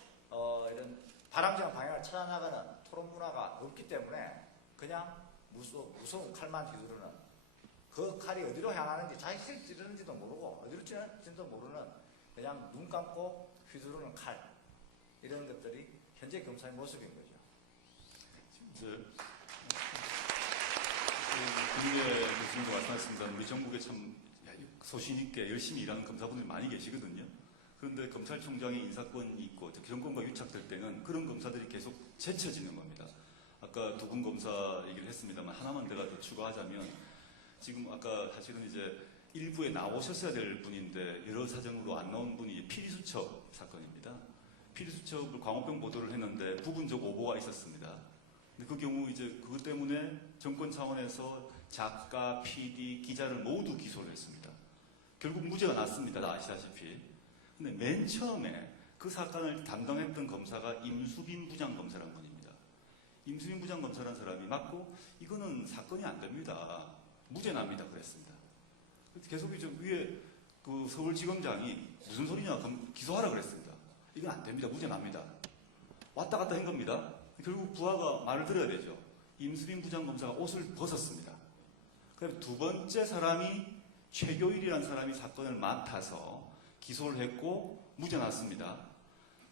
이런 바람직한 방향을 찾아나가는 토론 문화가 없기 때문에 그냥 무서운 칼만 휘두르는 그 칼이 어디로 향하는지 자기를 찌르는지도 모르고 어디로 찌르는지도 모르는 그냥 눈 감고 휘두르는 칼 이런 것들이 현재 검사의 모습인 거죠. 이제 김은혜 교수님도 말씀하셨습니다. 우리 전국에 참 소신 있게 열심히 일하는 검사분들이 많이 계시거든요. 그런데 검찰총장의 인사권이 있고 정권과 유착될 때는 그런 검사들이 계속 제쳐지는 겁니다. 아까 두 분 검사 얘기를 했습니다만 하나만 제가 더 추가하자면 지금 아까 사실은 이제 일부에 나오셨어야 될 분인데 여러 사정으로 안 나온 분이 피리수첩 사건입니다. 피리수첩을 광우병 보도를 했는데 부분적 오보가 있었습니다. 근데 그 경우 이제 그것 때문에 정권 차원에서 작가, PD, 기자를 모두 기소를 했습니다. 결국 무죄가 났습니다. 다 아시다시피. 근데 맨 처음에 그 사건을 담당했던 검사가 임수빈 부장검사라는 분입니다. 임수빈 부장검사라는 사람이 맞고 이거는 사건이 안 됩니다. 무죄 납니다. 그랬습니다. 계속 이제 위에 그 서울지검장이 무슨 소리냐 기소하라 그랬습니다. 이건 안 됩니다. 무죄 납니다. 왔다 갔다 한 겁니다. 결국 부하가 말을 들어야 되죠. 임수빈 부장검사가 옷을 벗었습니다. 그다음에 두 번째 사람이 최교일이라는 사람이 사건을 맡아서 기소를 했고 무죄 났습니다.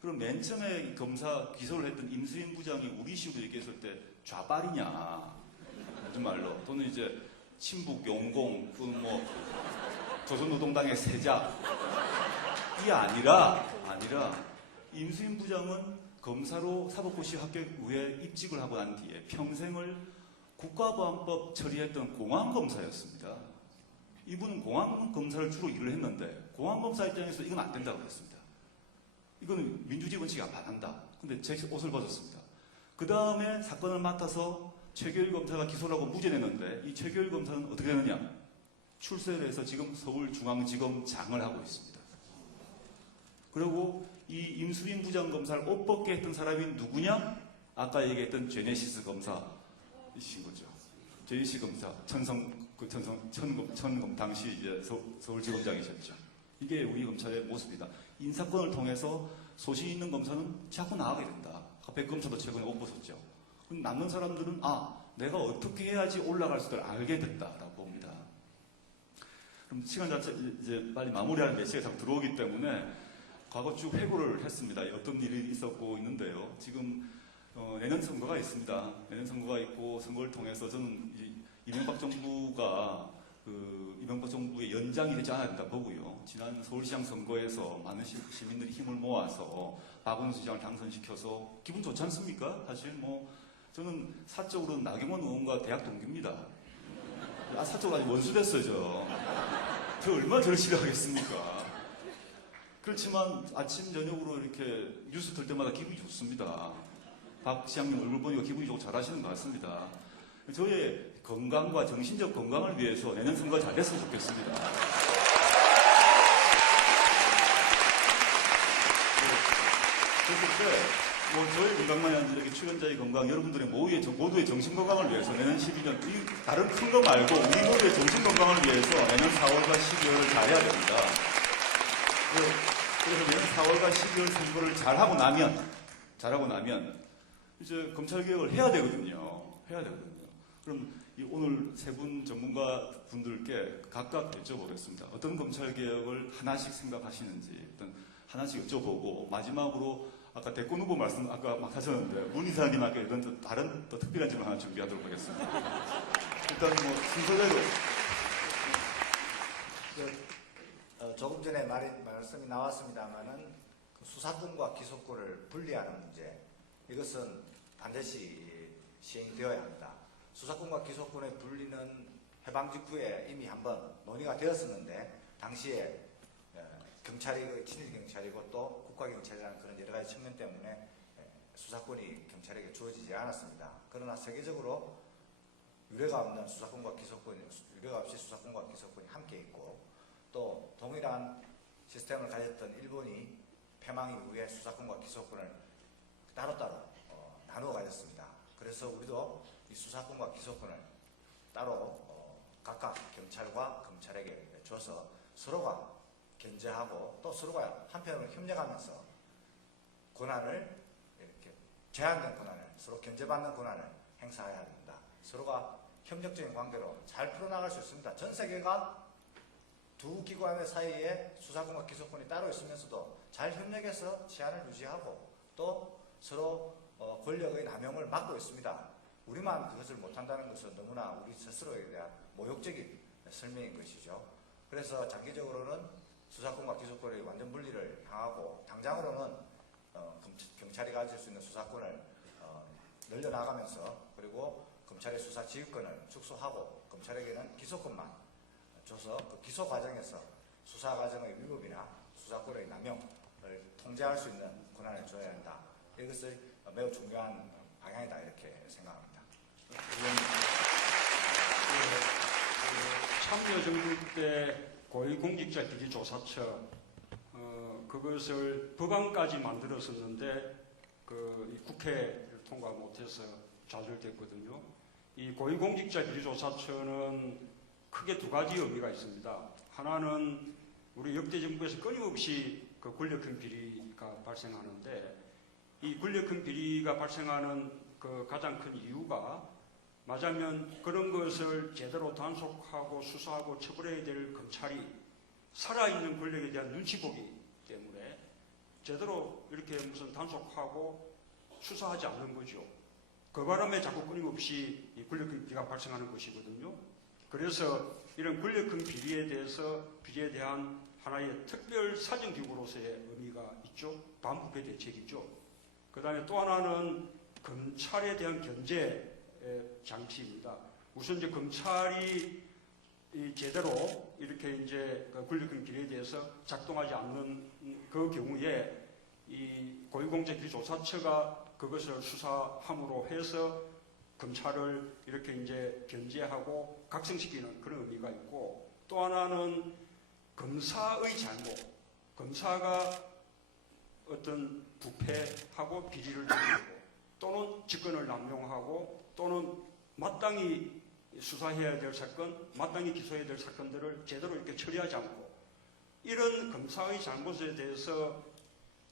그럼 맨 처음에 검사 기소를 했던 임수빈 부장이 우리 식으로 얘기했을 때 좌빨이냐 무슨 말로 또는 이제 친북 용공 또는 뭐 조선노동당의 세자 이게 아니라 임수빈 부장은 검사로 사법고시 합격 후에 입직을 하고 난 뒤에 평생을 국가보안법 처리했던 공안검사였습니다. 이분은 공안검사를 주로 일을 했는데 공안검사 입장에서 이건 안 된다고 했습니다. 이거는 민주주의 원칙이 안 한다. 근데 제 옷을 벗었습니다. 그 다음에 사건을 맡아서 최교일 검사가 기소를 하고 무죄냈는데 이 최교일 검사는 어떻게 되느냐? 출세를 해서 지금 서울중앙지검장을 하고 있습니다. 그리고 이 임수빈 부장검사를 옷 벗게 했던 사람이 누구냐? 아까 얘기했던 제네시스 검사이신 거죠. 제네시스 검사, 천검 당시 이제 서울지검장이셨죠. 이게 우리 검찰의 모습이다. 인사권을 통해서 소신 있는 검사는 자꾸 나가게 된다. 백검사도 최근에 옷 벗었죠. 그럼 남는 사람들은 내가 어떻게 해야지 올라갈 수를 알게 됐다라고 봅니다. 그럼 시간 자체 이제 빨리 마무리하는 메시지가 자꾸 들어오기 때문에 과거 쭉 회고를 했습니다. 어떤 일이 있었고 있는데요. 지금 내년 선거가 있습니다. 내년 선거가 있고 선거를 통해서 저는 이명박 정부가 이명박 정부의 연장이 되지 않아야 된다 보고요. 지난 서울시장 선거에서 많은 시민들이 힘을 모아서 박원순 시장을 당선시켜서 기분 좋지 않습니까? 사실 저는 사적으로 나경원 의원과 대학 동기입니다. 사적으로 아직 원수 됐어요, 저 얼마나 저를 싫어하겠습니까? 그렇지만 아침 저녁으로 이렇게 뉴스 들 때마다 기분이 좋습니다. 박 시장님 얼굴 보니까 기분이 좋고 잘하시는 것 같습니다. 저의 건강과 정신적 건강을 위해서 내년 선거 잘 됐으면 좋겠습니다. 그랬을 때 저의 건강만이 아니라 이렇게 출연자의 건강, 여러분들의 모두의 정신 건강을 위해서 내년 12년 다른 큰 거 말고 우리 모두의 정신 건강을 위해서 내년 4월과 12월을 잘해야 됩니다. 그래서 내년 4월과 12월 선거를 잘하고 나면 이제 검찰 개혁을 해야 되거든요. 그럼 오늘 세 분 전문가 분들께 각각 여쭤보겠습니다. 어떤 검찰 개혁을 하나씩 생각하시는지 하나씩 여쭤보고, 마지막으로 아까 대권 후보 말씀 아까 막 하셨는데 문 이사님께 이런 다른 또 특별한 질문 하나 준비하도록 하겠습니다. 일단 순서대로 조금 전에 말씀이 나왔습니다만은 수사권과 기소권을 분리하는 문제, 이것은 반드시 시행되어야 합니다. 수사권과 기소권의 분리는 해방 직후에 이미 한번 논의가 되었었는데, 당시에 경찰이 친일 경찰이고 또 국가경찰이라는 그런 여러 가지 측면 때문에 수사권이 경찰에게 주어지지 않았습니다. 그러나 세계적으로 유례가 없이 수사권과 기소권이 함께 있고, 또 동일한 시스템을 가졌던 일본이 패망 이후에 수사권과 기소권을 따로따로 나누어 가졌습니다. 그래서 우리도 이 수사권과 기소권을 따로 각각 경찰과 검찰에게 줘서 서로가 견제하고 또 서로가 한편으로 협력하면서 권한을 이렇게 제한된 권한을 서로 견제받는 권한을 행사해야 합니다. 서로가 협력적인 관계로 잘 풀어나갈 수 있습니다. 전 세계가 두 기관의 사이에 수사권과 기소권이 따로 있으면서도 잘 협력해서 치안을 유지하고 또 서로 권력의 남용을 막고 있습니다. 우리만 그것을 못한다는 것은 너무나 우리 스스로에 대한 모욕적인 설명인 것이죠. 그래서 장기적으로는 수사권과 기소권의 완전 분리를 향하고, 당장으로는 경찰이 가질 수 있는 수사권을 늘려나가면서, 그리고 검찰의 수사 지휘권을 축소하고 검찰에게는 기소권만 줘서 그 기소 과정에서 수사 과정의 위법이나 수사권의 남용을 통제할 수 있는 권한을 줘야 한다. 이것을 매우 중요한 방향이다, 이렇게 생각합니다. 참여정부 때 고위공직자 비리조사처 그것을 법안까지 만들었었는데 이 국회를 통과 못해서 좌절됐거든요. 이 고위공직자 비리조사처는 크게 두 가지 의미가 있습니다. 하나는 우리 역대 정부에서 끊임없이 그 권력형 비리가 발생하는데, 이 권력형 비리가 발생하는 그 가장 큰 이유가 맞으면 그런 것을 제대로 단속하고 수사하고 처벌해야 될 검찰이 살아있는 권력에 대한 눈치 보기 때문에 제대로 이렇게 무슨 단속하고 수사하지 않는 거죠. 그 바람에 자꾸 끊임없이 이 권력형 비리가 발생하는 것이거든요. 그래서 이런 권력형 비리에 대한 하나의 특별 사정기구로서의 의미가 있죠. 반부패 대책이죠. 그 다음에 또 하나는 검찰에 대한 견제 장치입니다. 우선 이제 검찰이 제대로 이렇게 이제 권력형 비리에 대해서 작동하지 않는 그 경우에 이 고위공직자 비리조사처가 그것을 수사함으로 해서 검찰을 이렇게 이제 견제하고 각성시키는 그런 의미가 있고, 또 하나는 검사의 잘못, 검사가 어떤 부패하고 비리를 저지르고 또는 직권을 남용하고 또는 마땅히 수사해야 될 사건, 마땅히 기소해야 될 사건들을 제대로 이렇게 처리하지 않고, 이런 검사의 잘못에 대해서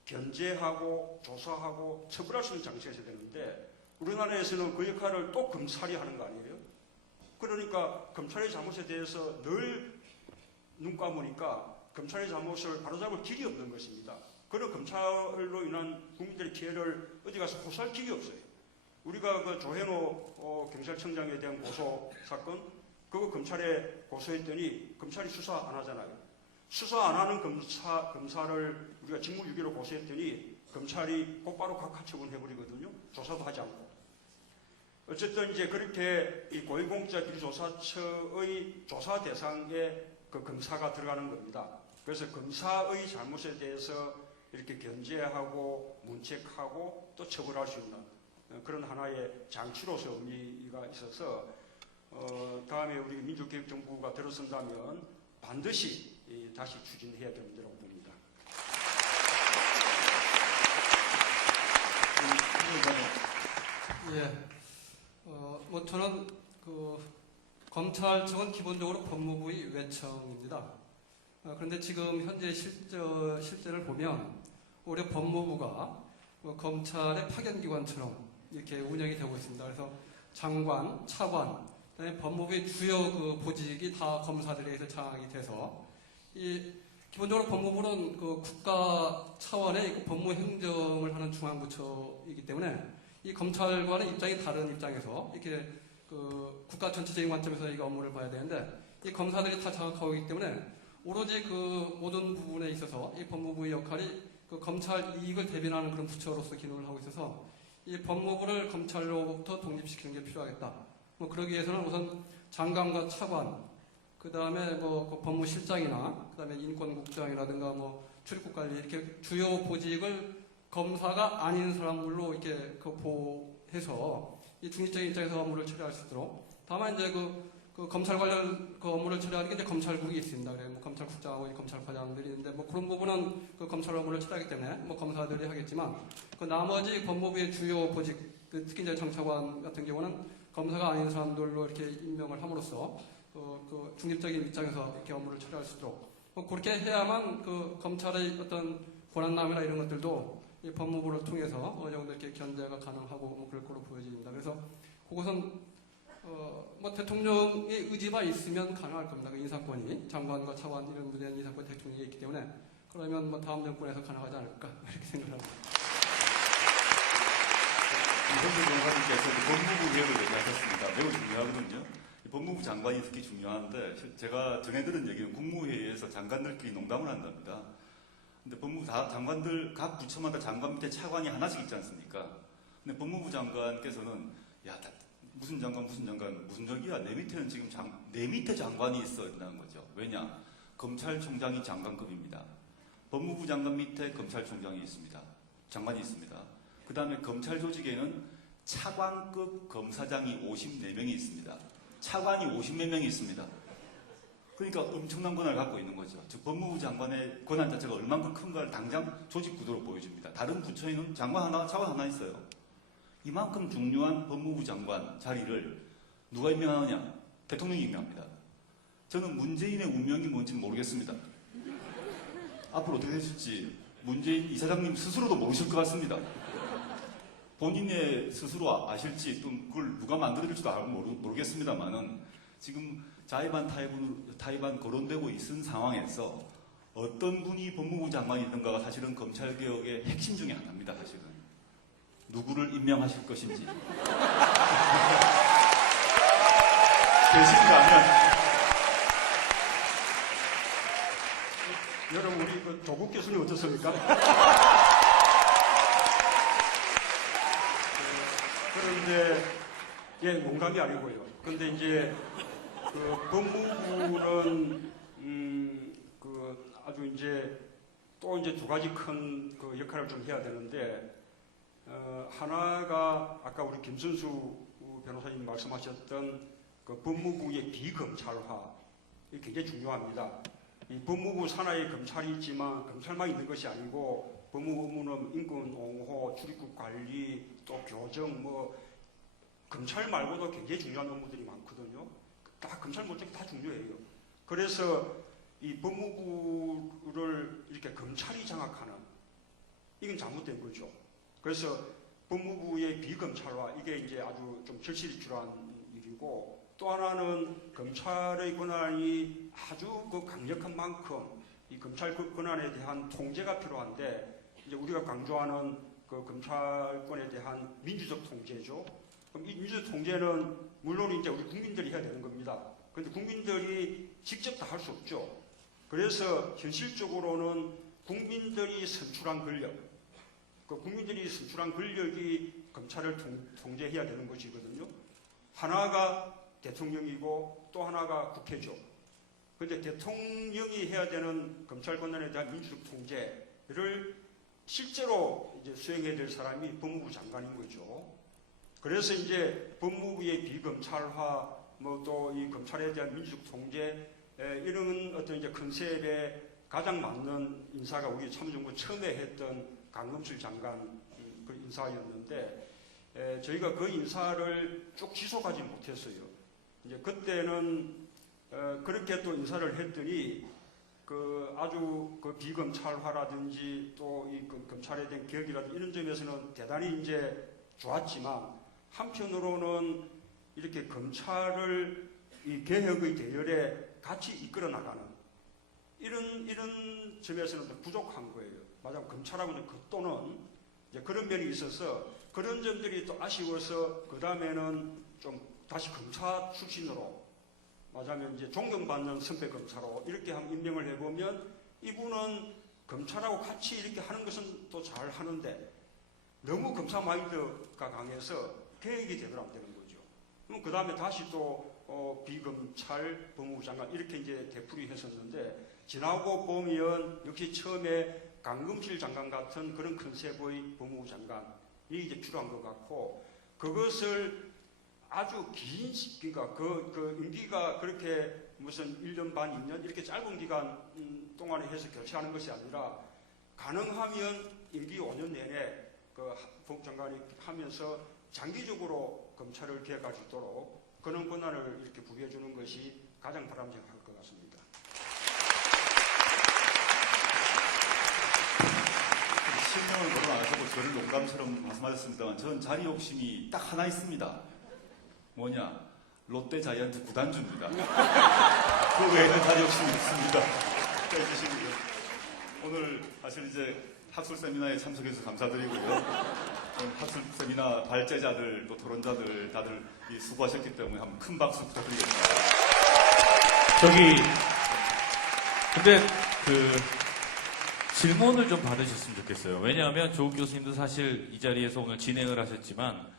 견제하고 조사하고 처벌할 수 있는 장치가 있어야 되는데, 우리나라에서는 그 역할을 또 검찰이 하는 거 아니에요? 그러니까 검찰의 잘못에 대해서 늘 눈 감으니까 검찰의 잘못을 바로잡을 길이 없는 것입니다. 그런 검찰로 인한 국민들의 피해를 어디 가서 호소할 길이 없어요. 우리가 그 조현호 경찰청장에 대한 고소 사건, 그거 검찰에 고소했더니 검찰이 수사 안 하잖아요. 수사 안 하는 검사를 우리가 직무유기로 고소했더니 검찰이 곧바로 각하처분 해버리거든요. 조사도 하지 않고. 어쨌든 이제 그렇게 이 고위공직자비리조사처의 조사 대상에 그 검사가 들어가는 겁니다. 그래서 검사의 잘못에 대해서 이렇게 견제하고 문책하고 또 처벌할 수 있는 그런 하나의 장치로서 의미가 있어서 다음에 우리 민주개혁정부가 들어선다면 반드시 다시 추진해야 될 문제라고 봅니다. 예. 뭐 저는 그 검찰청은 기본적으로 법무부의 외청입니다. 그런데 지금 현재 실제를 보면 오히려 법무부가 검찰의 파견기관처럼 이렇게 운영이 되고 있습니다. 그래서 장관, 차관, 그다음에 법무부의 주요 그 보직이 다 검사들에 의해서 장악이 돼서 기본적으로 법무부는 그 국가 차원의 그 법무 행정을 하는 중앙부처이기 때문에 이 검찰과는 입장이 다른 입장에서 이렇게 그 국가 전체적인 관점에서 이 업무를 봐야 되는데 이 검사들이 다 장악하고 있기 때문에 오로지 그 모든 부분에 있어서 이 법무부의 역할이 그 검찰 이익을 대변하는 그런 부처로서 기능을 하고 있어서 이 법무부를 검찰로부터 독립시키는 게 필요하겠다. 뭐 그러기 위해서는 우선 장관과 차관, 그 다음에 그 법무실장이나 그 다음에 인권국장이라든가 뭐 출입국관리 이렇게 주요 보직을 검사가 아닌 사람들로 이렇게 그 보호해서 이 중립적인 입장에서 업무를 처리할 수 있도록. 다만 이제 그 검찰 관련 그 업무를 처리하는 게 이제 검찰국이 있습니다. 그래 뭐 검찰국장하고 검찰과장들이 있는데 뭐 그런 부분은 그 검찰 업무를 처리하기 때문에 뭐 검사들이 하겠지만 그 나머지 법무부의 주요 보직, 특히 이제 정차관 같은 경우는 검사가 아닌 사람들로 이렇게 임명을 함으로써 그 중립적인 입장에서 이렇게 업무를 처리할 수 있도록 뭐 그렇게 해야만 그 검찰의 어떤 권한남이나 이런 것들도 이 법무부를 통해서 어느 정도 이렇게 견제가 가능하고 뭐 그럴 거로 보여집니다. 그래서 그것은 뭐 대통령의 의지가 있으면 가능할 겁니다. 그 인사권이 장관과 차관 이런 분야의 인사권 대통령이 있기 때문에 그러면 뭐 다음 정권에서 가능하지 않을까 이렇게 생각합니다. 이현주 변호사님께서 법무부 개혁을 얘기하셨습니다. 매우 중요하거든요. 법무부 장관이 특히 중요한데 제가 전해들은 얘기는 국무회의에서 장관들끼리 농담을 한답니다. 근데 법무부 장관들 각 부처마다 장관 밑에 차관이 하나씩 있지 않습니까? 근데 법무부 장관께서는 야 무슨 장관 무슨 적이야 내 밑에는 지금 내 밑에 장관이 있어야 된다는 거죠. 왜냐? 검찰총장이 장관급입니다. 법무부 장관 밑에 검찰총장이 있습니다. 장관이 있습니다. 그 다음에 검찰 조직에는 차관급 검사장이 54명이 있습니다. 차관이 50몇 명이 있습니다. 그러니까 엄청난 권한을 갖고 있는 거죠. 즉 법무부 장관의 권한 자체가 얼만큼 큰가를 당장 조직 구도로 보여줍니다. 다른 부처에는 장관 하나, 차관 하나 있어요. 이만큼 중요한 법무부 장관 자리를 누가 임명하느냐? 대통령이 임명합니다. 저는 문재인의 운명이 뭔지는 모르겠습니다. 앞으로 어떻게 되실지 문재인 이사장님 스스로도 모르실 것 같습니다. 본인의 스스로 아실지 또 그걸 누가 만들어줄지도 모르겠습니다만은 지금 자의반 타의반 거론되고 있는 상황에서 어떤 분이 법무부 장관이든가가 사실은 검찰개혁의 핵심 중에 하나입니다. 사실은 누구를 임명하실 것인지 되신다면 여러분 우리 그 조국 교수님 어떻습니까? 그런데 농담이 아니고요. 그런데 이제 그 법무부는 그 아주 이제 또 이제 두 가지 큰 그 역할을 좀 해야 되는데 하나가 아까 우리 김순수 변호사님 말씀하셨던 그 법무부의 비검찰화 이게 굉장히 중요합니다. 이 법무부 산하에 검찰이 있지만 검찰만 있는 것이 아니고 법무부 업무는 인권 옹호, 출입국 관리, 또 교정 뭐 검찰 말고도 굉장히 중요한 업무들이 많거든요. 다 검찰 못지않게 다 중요해요. 그래서 이 법무부를 이렇게 검찰이 장악하는 이건 잘못된 거죠. 그래서 법무부의 비검찰화 이게 이제 아주 좀 절실히 필요한 일이고 또 하나는 검찰의 권한이 아주 그 강력한 만큼 이 검찰 권한에 대한 통제가 필요한데 이제 우리가 강조하는 그 검찰권에 대한 민주적 통제죠. 그럼 이 민주적 통제는 물론 이제 우리 국민들이 해야 되는 겁니다. 그런데 국민들이 직접 다 할 수 없죠. 그래서 현실적으로는 국민들이 선출한 권력, 그 국민들이 선출한 권력이 검찰을 통제해야 되는 것이거든요. 하나가 대통령이고 또 하나가 국회죠. 그런데 대통령이 해야 되는 검찰 권한에 대한 민주적 통제를 실제로 이제 수행해야 될 사람이 법무부 장관인 거죠. 그래서 이제 법무부의 비검찰화, 뭐 또 이 검찰에 대한 민주적 통제 이런 어떤 이제 컨셉에 가장 맞는 인사가 우리 참여정부 처음에 했던 강금실 장관 그 인사였는데 저희가 그 인사를 쭉 지속하지 못했어요. 이제 그때는 그렇게 또 인사를 했더니 그 아주 그 비검찰화라든지 또 이 검찰에 대한 개혁이라든지 이런 점에서는 대단히 이제 좋았지만 한편으로는 이렇게 검찰을 이 개혁의 대열에 같이 이끌어 나가는 이런 점에서는 좀 부족한 거예요. 맞아요. 검찰하고는 그 또는 이제 그런 면이 있어서 그런 점들이 또 아쉬워서 그 다음에는 좀 다시 검사 출신으로 맞아면 이제 존경받는 선배 검사로 이렇게 한번 임명을 해보면 이분은 검찰하고 같이 이렇게 하는 것은 또 잘 하는데 너무 검사 마인드가 강해서 개혁이 제대로 안 되는 거죠. 그럼 그 다음에 다시 또 비검찰 법무부 장관 이렇게 이제 되풀이 했었는데 지나고 보면 역시 처음에 강금실 장관 같은 그런 컨셉의 법무부 장관이 이제 필요한 것 같고 그것을 아주 긴 그러니까 그 임기가 그렇게 무슨 1년 반, 2년 이렇게 짧은 기간 동안에 해서 교체하는 것이 아니라 가능하면 임기 5년 내내 그 법무부 장관이 하면서 장기적으로 검찰을 개혁할 수 있도록 그런 권한을 이렇게 부여해 주는 것이 가장 바람직할 것 같습니다. 실명을 거론 안 하셔도 저를 농담처럼 말씀하셨습니다만 저는 자리 욕심이 딱 하나 있습니다. 뭐냐? 롯데 자이언트 구단주입니다. 그 외에는 자리 욕심이 없습니다. 해주시고요. 오늘 사실 이제 학술 세미나에 참석해서 감사드리고요. 학술 세미나 발제자들 또 토론자들 다들 수고하셨기 때문에 한번 큰 박수 부탁드리겠습니다. 근데 질문을 좀 받으셨으면 좋겠어요. 왜냐하면 조국 교수님도 사실 이 자리에서 오늘 진행을 하셨지만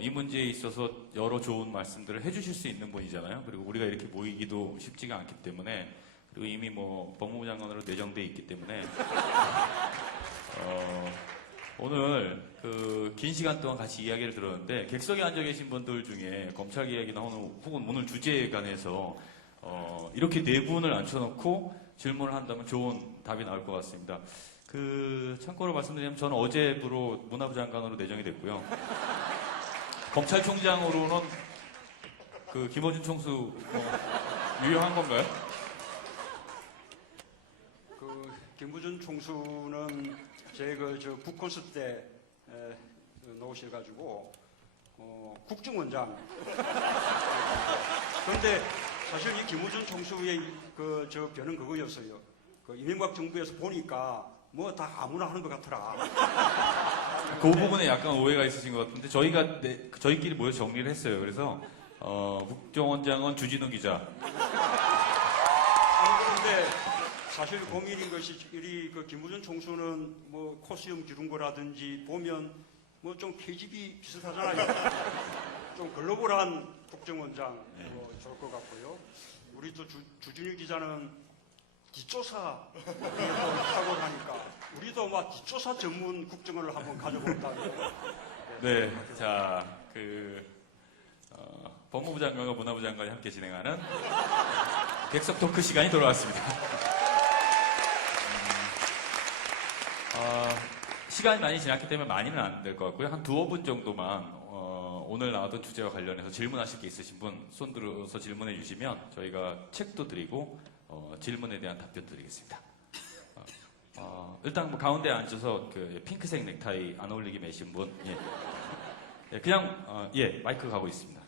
이 문제에 있어서 여러 좋은 말씀들을 해주실 수 있는 분이잖아요. 그리고 우리가 이렇게 모이기도 쉽지가 않기 때문에 그리고 이미 뭐 법무부 장관으로 내정돼 있기 때문에 오늘 긴 시간 동안 같이 이야기를 들었는데 객석에 앉아 계신 분들 중에 검찰 개혁이나 혹은 오늘 주제에 관해서 이렇게 네 분을 앉혀놓고 질문을 한다면 좋은 답이 나올 것 같습니다. 참고로 말씀드리면 저는 어제부로 문화부 장관으로 내정이 됐고요. 검찰총장으로는 김어준 총수 유효한 건가요? 김부준 총수는 제가 북 콘서트 때 나오셔가지고 국정원장. 그런데 사실 이 김부준 총수의 저 변은 그거였어요. 이명박 정부에서 보니까 뭐 다 아무나 하는 것 같더라. 그 부분에 약간 오해가 있으신 것 같은데 저희끼리 모여 정리를 했어요. 그래서 국정원장은 주진우 기자. 그런데 사실 고민인 것이 우리 김부준 총수는 뭐 코스염 기른 거라든지 보면 뭐 좀 KGB 비슷하잖아요. 좀 글로벌한 국정원장 좋을 것 같고요. 우리 또 주진우 기자는 뒷조사 하고 하니까 우리도 막 뒷조사 전문 국정원을 한번 가져볼까요? 네, 자 법무부 장관과 문화부 장관이 함께 진행하는 객석 토크 시간이 돌아왔습니다. 시간이 많이 지났기 때문에 많이는 안 될 것 같고요. 한 두어 분 정도만 오늘 나왔던 주제와 관련해서 질문하실 게 있으신 분 손 들어서 질문해 주시면 저희가 책도 드리고 질문에 대한 답변 드리겠습니다. 일단 뭐 가운데 앉아서 핑크색 넥타이 안 어울리게 매신 분, 예. 그냥 마이크 가고 있습니다.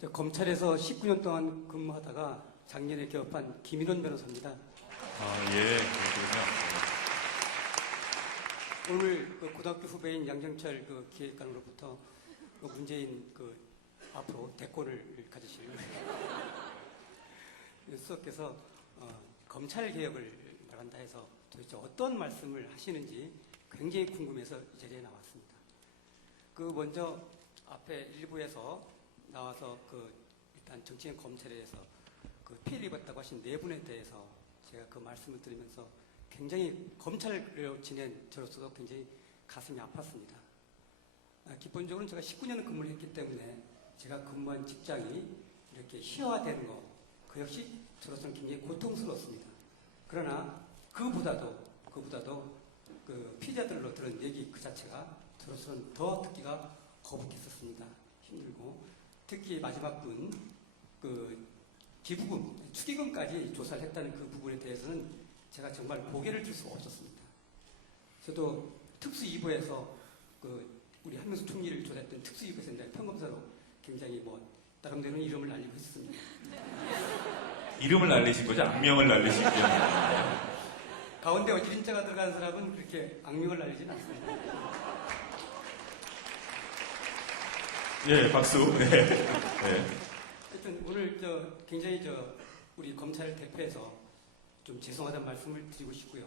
저 검찰에서 19년 동안 근무하다가 작년에 개업한 김인원 변호사입니다. 예, 그렇군요. 오늘 그 고등학교 후배인 양정철 그 기획관으로부터 그 문재인 그 앞으로 대권을 가지실 수석께서 검찰 개혁을 말한다 해서 도대체 어떤 말씀을 하시는지 굉장히 궁금해서 이 자리에 나왔습니다. 그 먼저 앞에 일부에서 나와서 그 일단 정치인 검찰에 대해서 그 피해를 입었다고 하신 네 분에 대해서 제가 그 말씀을 드리면서 굉장히 검찰을 지낸 저로서도 굉장히 가슴이 아팠습니다. 기본적으로 제가 19년 근무를 했기 때문에 제가 근무한 직장이 이렇게 희화화되는 거, 그 역시 저로서는 굉장히 고통스러웠습니다. 그러나 그보다도 그 피해자들로 들은 얘기 그 자체가 저로서는 더 듣기가 거북했었습니다. 힘들고 특히 마지막 분 그 기부금, 축의금까지 조사를 했다는 그 부분에 대해서는 제가 정말 고개를 들 수가 없었습니다. 저도 특수 2부에서 그 우리 한명숙 총리를 조사했던 특수 2부에서 평검사로 굉장히 뭐 나름대로는 이름을 날리고 있었습니다. 이름을 날리신 거죠? 악명을 날리신 거죠? 가운데 어지린자가 들어간 사람은 그렇게 악명을 날리진 않습니다. 예, 박수. 네. 네. 하여튼 오늘 굉장히 우리 검찰을 대표해서 좀 죄송하다는 말씀을 드리고 싶고요.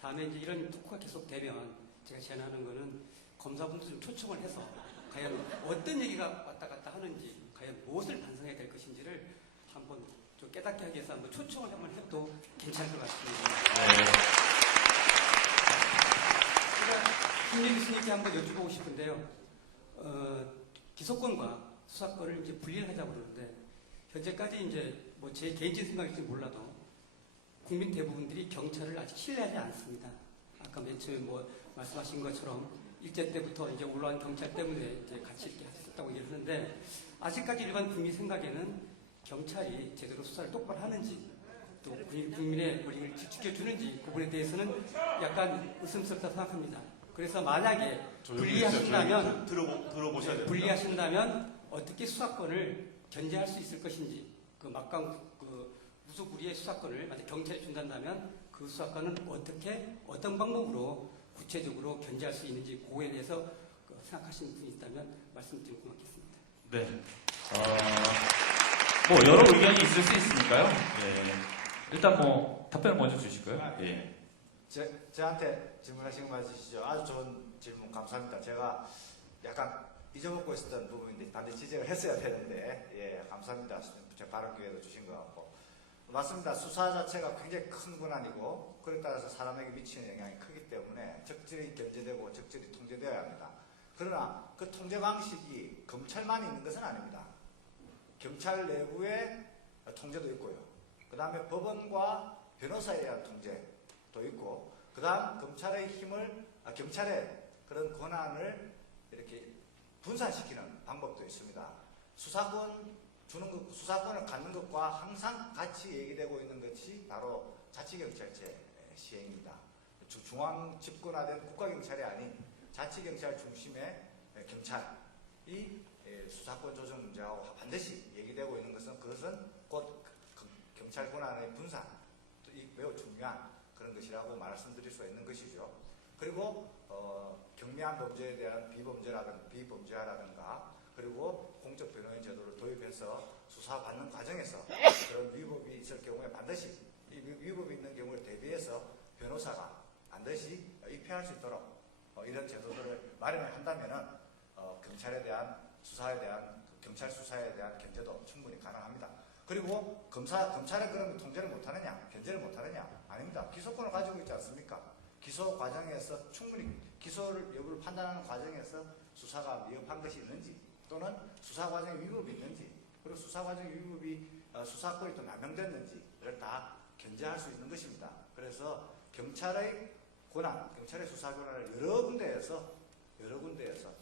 다음에 이제 이런 토크가 계속되면 제가 제안하는 거는 검사분들 좀 초청을 해서 과연 어떤 얘기가 왔다 갔다 하는지, 과연 무엇을 반성해야 될 것인지를 한번 좀 깨닫게 하기 위해서 한번 초청을 한번 해도 괜찮을 것 같습니다. 네. 제가 김민 교수님께 한번 여쭤보고 싶은데요. 기소권과 수사권을 이제 분리를 하자고 그러는데, 현재까지 이제 뭐 제 개인적인 생각일지 몰라도 국민 대부분들이 경찰을 아직 신뢰하지 않습니다. 아까 맨 처음에 뭐 말씀하신 것처럼 일제 때부터 이제 올라온 경찰 때문에 이제 같이 이렇게 했었다고 얘기했는데, 아직까지 일반 국민 생각에는 경찰이 제대로 수사를 똑바로 하는지, 또 국민의 권익을 지켜주는지 그 부분에 대해서는 약간 의심스럽다 생각합니다. 그래서 만약에 분리하신다면 들어보셔야 됩니다. 분리하신다면 어떻게 수사권을 견제할 수 있을 것인지, 그 막강 그 무소불위의 수사권을 만약 경찰에 준다면 그 수사권은 어떤 방법으로 구체적으로 견제할 수 있는지 그거에 대해서 생각하시는 분이 있다면 말씀드리면 고맙겠습니다. 네. 뭐 여러 의견이 있을 수 있으니까요. 예. 일단 뭐 답변을 먼저 주실까요? 예. 저한테 질문하신 거 맞으시죠? 아주 좋은 질문 감사합니다. 제가 약간 잊어먹고 있었던 부분인데 반드시 지적을 했어야 되는데, 예, 감사합니다. 제 발언 기회도 주신 것 같고. 맞습니다. 수사 자체가 굉장히 큰 권한이고, 그에 따라서 사람에게 미치는 영향이 크기 때문에 적절히 견제되고 적절히 통제되어야 합니다. 그러나 그 통제 방식이 검찰만 있는 것은 아닙니다. 경찰 내부의 통제도 있고요. 그 다음에 법원과 변호사에 의한 통제도 있고, 그 다음 경찰의 그런 권한을 이렇게 분산시키는 방법도 있습니다. 수사권을 갖는 것과 항상 같이 얘기되고 있는 것이 바로 자치경찰제 시행입니다. 중앙 집권화된 국가경찰이 아닌 자치경찰 중심의 경찰이 수사권 조정 문제하고 반드시 얘기되고 있는 것은, 그것은 곧 경찰 권한의 분산, 매우 중요한 그런 것이라고 말씀드릴 수 있는 것이죠. 그리고 경미한 범죄에 대한 비범죄화라든가 그리고 공적 변호인 제도를 도입해서 수사받는 과정에서 그런 위법이 있을 경우에 반드시 이 위법이 있는 경우를 대비해서 변호사가 반드시 입회할 수 있도록 이런 제도들을 마련한다면 경찰에 대한 경찰 수사에 대한 견제도 충분히 가능합니다. 그리고 검찰은 그러면 통제를 못하느냐, 견제를 못하느냐? 아닙니다. 기소권을 가지고 있지 않습니까? 기소 과정에서 충분히 기소를 여부를 판단하는 과정에서 수사가 위협한 것이 있는지, 또는 수사 과정에 위법이 있는지, 그리고 수사 과정에 위법이 수사권이 또 남용됐는지를 다 견제할 수 있는 것입니다. 그래서 경찰의 수사 권한을 여러 군데에서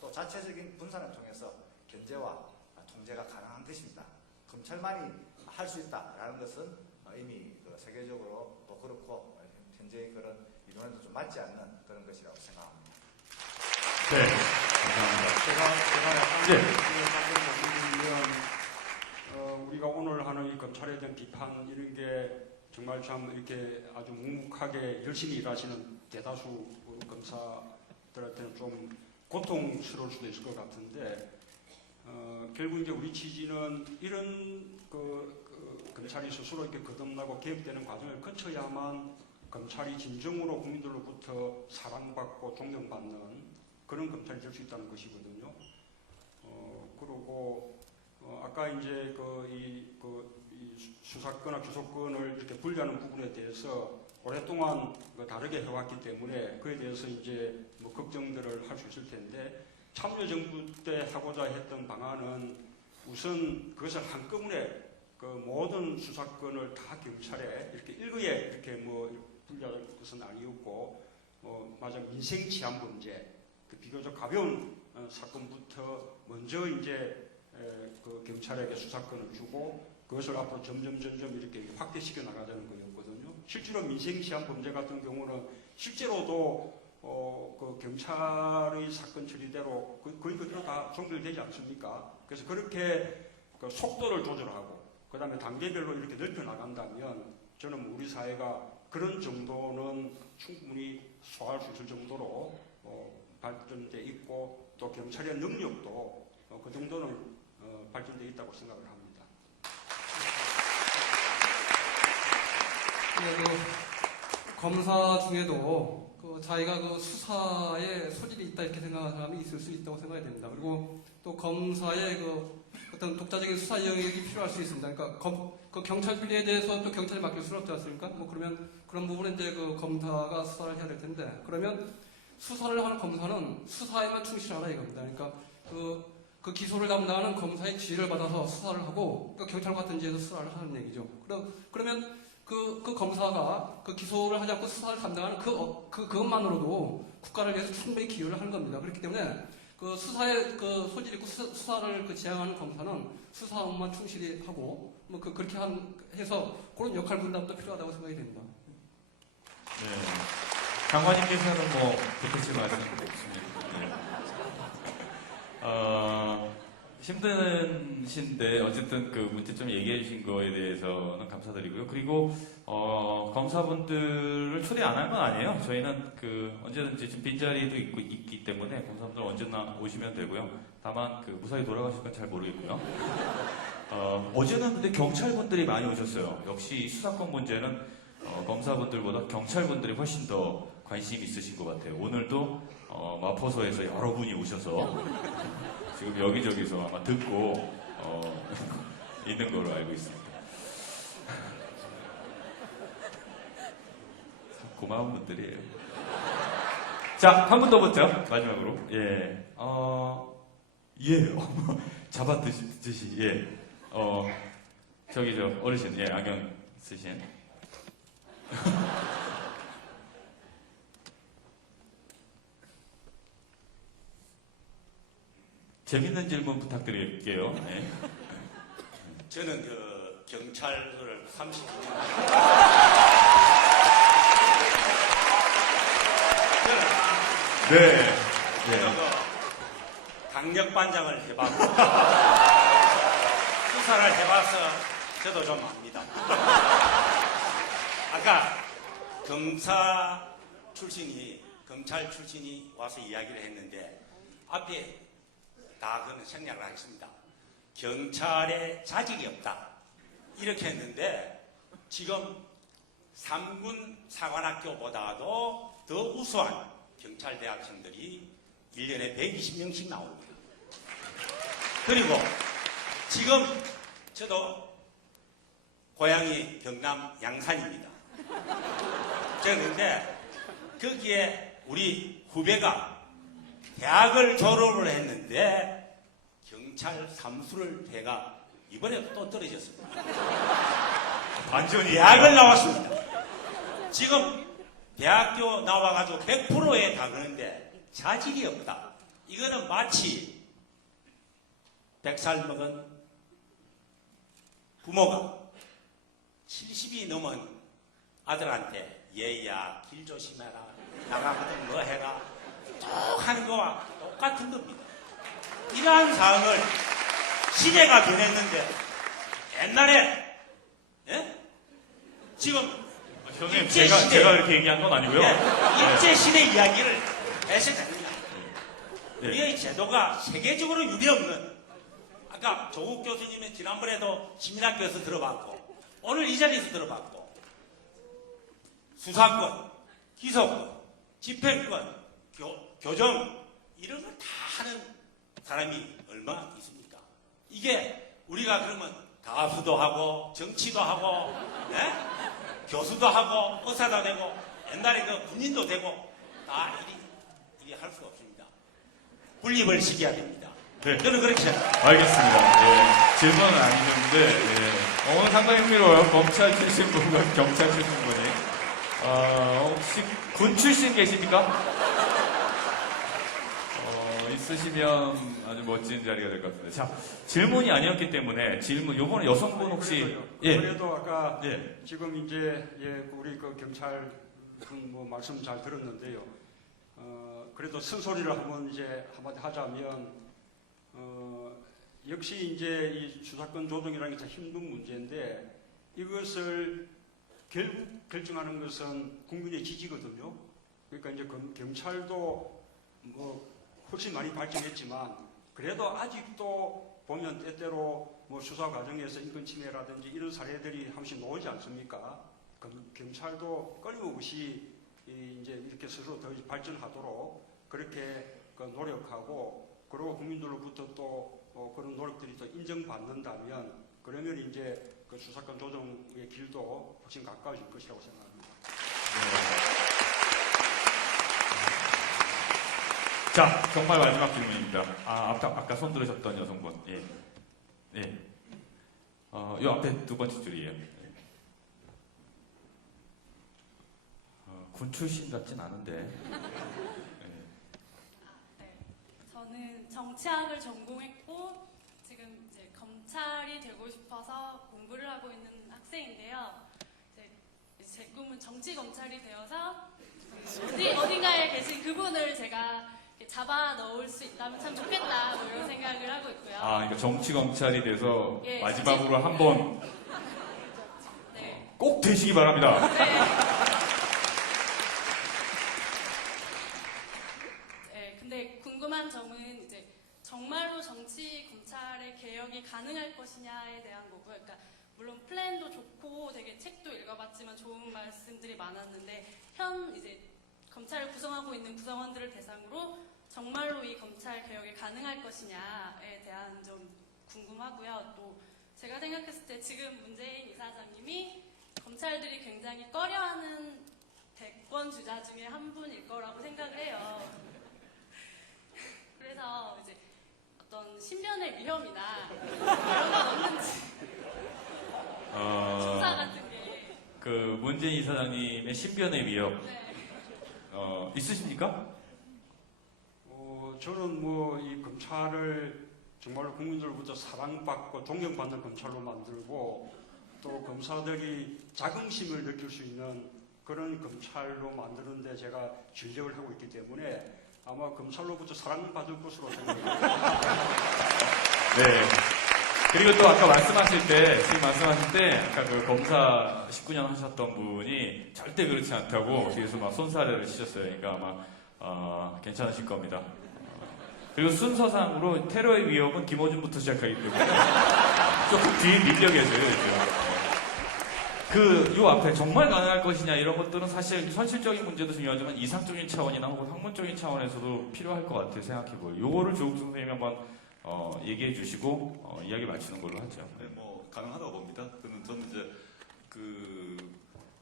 또 자체적인 분산을 통해서 견제와 통제가 가능한 것입니다. 검찰만이 할 수 있다라는 것은 이미 세계적으로 또 그렇고 현재의 그런 이론에도 좀 맞지 않는 그런 것이라고 생각합니다. 네. 제가 우리가 오늘 하는 이 검찰에 대한 비판 이런 게 정말 참 이렇게 아주 묵묵하게 열심히 일하시는 대다수 검사 들한테는 좀 고통스러울 수도 있을 것 같은데 결국 이제 우리 취지는 이런 검찰이 스스로 이렇게 거듭나고 개혁되는 과정을 거쳐야만 검찰이 진정으로 국민들로부터 사랑받고 존경받는 그런 검찰이 될 수 있다는 것이거든요. 그리고 아까 이제 이 수사권과 기소권을 이렇게 분리하는 부분에 대해서 오랫동안 다르게 해왔기 때문에 그에 대해서 이제 뭐 걱정들을 할 수 있을 텐데 참여정부 때 하고자 했던 방안은 우선 그것을 한꺼번에 모든 수사권을 다 경찰에 이렇게 일거에 이렇게 뭐 분리할 것은 아니었고 맞아 민생 치안 범죄 비교적 가벼운 사건부터 먼저 이제 경찰에게 수사권을 주고 그것을 앞으로 점점 이렇게 확대시켜 나가자는 거였거든요. 실제로 민생 치안 범죄 같은 경우는 실제로도 경찰의 사건 처리대로 거의 그대로 다 종결되지 않습니까? 그래서 그렇게 속도를 조절하고 그 다음에 단계별로 이렇게 넓혀 나간다면 저는 우리 사회가 그런 정도는 충분히 소화할 수 있을 정도로 발전돼 있고 또 경찰의 능력도 그 정도는 발전돼 있다고 생각을 합니다. 검사 중에도 자기가 수사에 소질이 있다 이렇게 생각하는 사람이 있을 수 있다고 생각이 됩니다. 그리고 또 검사의 어떤 독자적인 수사 영역이 필요할 수 있습니다. 그러니까 경찰 비리에 대해서 또 경찰이 맡길 수는 없지 않습니까? 그러면 그런 부분은 이제 검사가 수사를 해야 될 텐데 그러면 수사를 하는 검사는 수사에만 충실하라 이겁니다. 그러니까 그 기소를 담당하는 검사의 지휘를 받아서 수사를 하고 경찰 같은 지에서 수사를 하는 얘기죠. 그러면 그 검사가 그 기소를 하지 않고 수사를 담당하는 그것만으로도 국가를 위해서 충분히 기여를 하는 겁니다. 그렇기 때문에 그 수사에 소질 있고 수사를 지향하는 검사는 수사 업무만 충실히 하고 그렇게 해서 그런 역할 분담도 필요하다고 생각이 됩니다. 네. 장관님께서는 뭐 붙이실 말씀 없습니다. 네. 힘드신데 어쨌든 그 문제점 얘기해 주신 거에 대해서는 감사드리고요. 그리고 검사분들을 초대 안 한 건 아니에요. 저희는 언제든지 지금 빈자리도 있기 때문에 검사분들 언제나 오시면 되고요. 다만 무사히 돌아가실 건 잘 모르겠고요. 어제는 근데 경찰분들이 많이 오셨어요. 역시 이 수사권 문제는 검사분들보다 경찰분들이 훨씬 더 관심이 있으신 것 같아요. 오늘도 마포소에서 여러분이 오셔서 지금 여기저기서 아마 듣고 있는 걸로 알고 있습니다. 고마운 분들이에요. 자, 한 분 더 붙죠? 마지막으로. 예. 잡아드듯이, 예. 어르신, 예, 안경 쓰신. 재밌는 질문 부탁드릴게요. 네. 저는 경찰을 30년 네. 강력반장을 해봤고 수사를 해봐서 저도 좀 압니다. 아까 검찰 출신이 와서 이야기를 했는데 앞에 다 그는 생략을 하겠습니다. 경찰에 자질이 없다 이렇게 했는데 지금 3군 사관학교보다도 더 우수한 경찰 대학생들이 1년에 120명씩 나옵니다. 그리고 지금 저도 고향이 경남 양산입니다. 그런데 거기에 우리 후배가 대학을 졸업을 했는데 경찰 삼수를 해가 이번에 또 떨어졌습니다. 완전히 대학을 나왔습니다. 지금 대학교 나와가지고 100%에 다그는데 자질이 없다. 이거는 마치 100살 먹은 부모가 70이 넘은 아들한테 얘야 길 조심해라 나가거든 뭐 해라 쭉 하는 거와 똑같은 겁니다. 이러한 상황을 시대가 변했는데 옛날에 지금 형님 제가 이렇게 얘기한 건 아니고요. 일제시대 이야기를 해서 됩니다. 예. 우리의 제도가 세계적으로 유례없는, 아까 조국 교수님의 지난번에도 시민학교에서 들어봤고 오늘 이 자리에서 들어봤고, 수사권, 기소권, 집행권, 교정 이런 걸 다 하는 사람이 얼마나 있습니까? 이게 우리가 그러면 가수도 하고 정치도 하고, 예? 교수도 하고 의사도 되고 옛날에 그 군인도 되고 다 이리 할 수가 없습니다. 분립을 시켜야 됩니다. 네. 저는 그렇게 생각합니다. 알겠습니다. 예, 질문은 아니는데 오늘 상당히 흥미로워요. 검찰 출신 분과 경찰 출신 분이. 혹시 군 출신 계십니까? 있으시면 아주 멋진 자리가 될 것 같습니다. 자, 질문이 아니었기 때문에 요번에 여성분 혹시 그래도 아까 예. 지금 이제 우리 그 경찰 뭐 말씀 잘 들었는데요. 그래도 쓴소리를 한번 이제 한마디 하자면 역시 이제 이 수사권 조정이라는 게 참 힘든 문제인데 이것을 결국 결정하는 것은 국민의 지지거든요. 그러니까 이제 경찰도 뭐 훨씬 많이 발전했지만 그래도 아직도 보면 때때로 뭐 수사 과정에서 인권 침해라든지 이런 사례들이 한 번씩 나오지 않습니까? 경찰도 끊임없이 이제 이렇게 스스로 더 발전하도록 그렇게 노력하고, 그리고 국민들로부터 또 그런 노력들이 또 인정받는다면 그러면 이제 그 수사권 조정의 길도 훨씬 가까워질 것이라고 생각합니다. 자, 정말 마지막 질문입니다. 아까 손 들으셨던 여성분. 예. 예. 요 앞에 두 번째 줄이에요. 예. 군 출신 같진 않은데. 예. 네. 저는 정치학을 전공했고 지금 이제 검찰이 되고 싶어서 공부를 하고 있는 학생인데요. 제 꿈은 정치 검찰이 되어서 어딘가에 계신 그분을 제가 잡아 넣을 수 있다면 참 좋겠다, 뭐 이런 생각을 하고 있고요. 그러니까 정치 검찰이 돼서 예, 마지막으로 한번 네. 꼭 되시기 바랍니다. 네, 근데 궁금한 점은 이제 정말로 정치 검찰의 개혁이 가능할 것이냐에 대한 거고요. 그러니까 물론 플랜도 좋고 되게 책도 읽어봤지만 좋은 말씀들이 많았는데 이제 검찰을 구성하고 있는 구성원들을 대상으로 정말로 이 검찰 개혁이 가능할 것이냐에 대한 좀 궁금하고요. 또 제가 생각했을 때 지금 문재인 이사장님이 검찰들이 굉장히 꺼려하는 대권 주자 중에 한 분일 거라고 생각을 해요. 그래서 이제 어떤 신변의 위험이나 이런 건 없는지 조사 같은 게 그 문재인 이사장님의 신변의 위협 네. 있으십니까? 저는 뭐 이 검찰을 정말로 국민들로부터 사랑받고 존경받는 검찰로 만들고 또 검사들이 자긍심을 느낄 수 있는 그런 검찰로 만드는데 제가尽力을 하고 있기 때문에 아마 검찰로부터 사랑받을 것으로 생각합니다. 네. 그리고 또 아까 말씀하실 때 아까 그 검사 19년 하셨던 분이 절대 그렇지 않다고 뒤에서 막 손사래를 치셨어요. 그러니까 아마 괜찮으실 겁니다. 그리고 순서상으로 테러의 위협은 김어준부터 시작하기 때문에 조금 뒤에 밀려 계세요. 요 앞에 정말 가능할 것이냐 이런 것들은 사실 현실적인 문제도 중요하지만 이상적인 차원이나 혹은 학문적인 차원에서도 필요할 것 같아요. 생각해보요. 요거를 조국 선생님이 한번 얘기해 주시고 이야기 마치는 걸로 하죠. 네, 뭐 가능하다고 봅니다. 저는 이제 그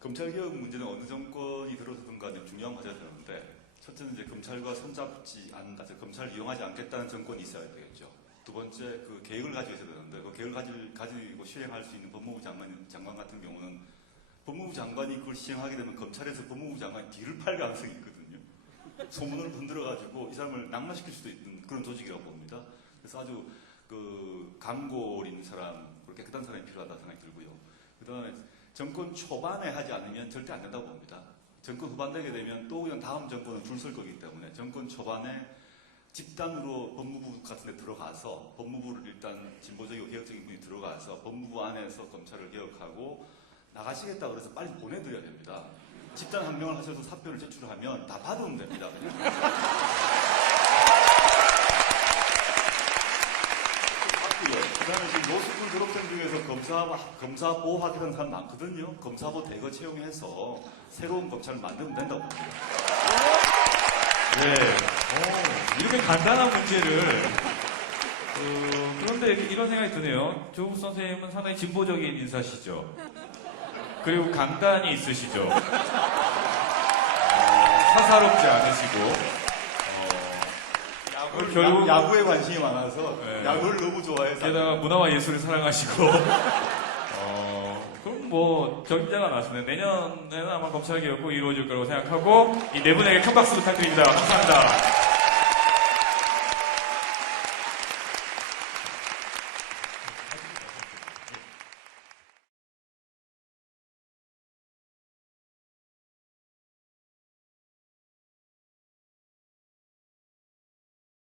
검찰개혁 문제는 어느 정권이 들어서든 간에 중요한 과제가 되는데, 첫째는 이제 검찰과 손잡지 않는다, 검찰을 이용하지 않겠다는 정권이 있어야 되겠죠. 두 번째, 그 계획을 가지고 있어야 되는데, 그 계획을 가지고 시행할 수 있는 법무부 장관 같은 경우는 법무부 장관이 그걸 시행하게 되면 검찰에서 법무부 장관이 뒤를 팔 가능성이 있거든요. 소문을 흔들어가지고 이 사람을 낙마시킬 수도 있는 그런 조직이라고 봅니다. 그래서 아주 그 강골인 사람, 깨끗한 사람이 필요하다고 생각이 들고요. 그 다음에 정권 초반에 하지 않으면 절대 안 된다고 봅니다. 정권 후반 되게 되면 또 그냥 다음 정권은 줄 설 거기 때문에 정권 초반에 집단으로 법무부 같은 데 들어가서 법무부를 일단 진보적이고 개혁적인 분이 들어가서 법무부 안에서 검찰을 개혁하고 나가시겠다 그래서 빨리 보내드려야 됩니다. 집단 한 명을 하셔서 사표를 제출하면 다 받으면 됩니다. 그냥. 그다음에 지금 노숙군 졸업생 중에서 검사보 하겠다는 사람 많거든요. 검사보 대거 채용해서 새로운 검찰을 만들면 된다고 봅니다. 네. 이렇게 간단한 문제를 그런데 이런 생각이 드네요. 조국 선생님은 상당히 진보적인 인사시죠. 그리고 강단이 있으시죠. 사사롭지 않으시고 결국 야구에 관심이 많아서 네. 야구를 너무 좋아해서 게다가 문화와 예술을 사랑하시고 그럼 뭐 적임자가 나왔습니다. 내년에는 아마 검찰개혁이 이루어질 거라고 생각하고 이 네 분에게 큰 박수 부탁드립니다. 감사합니다.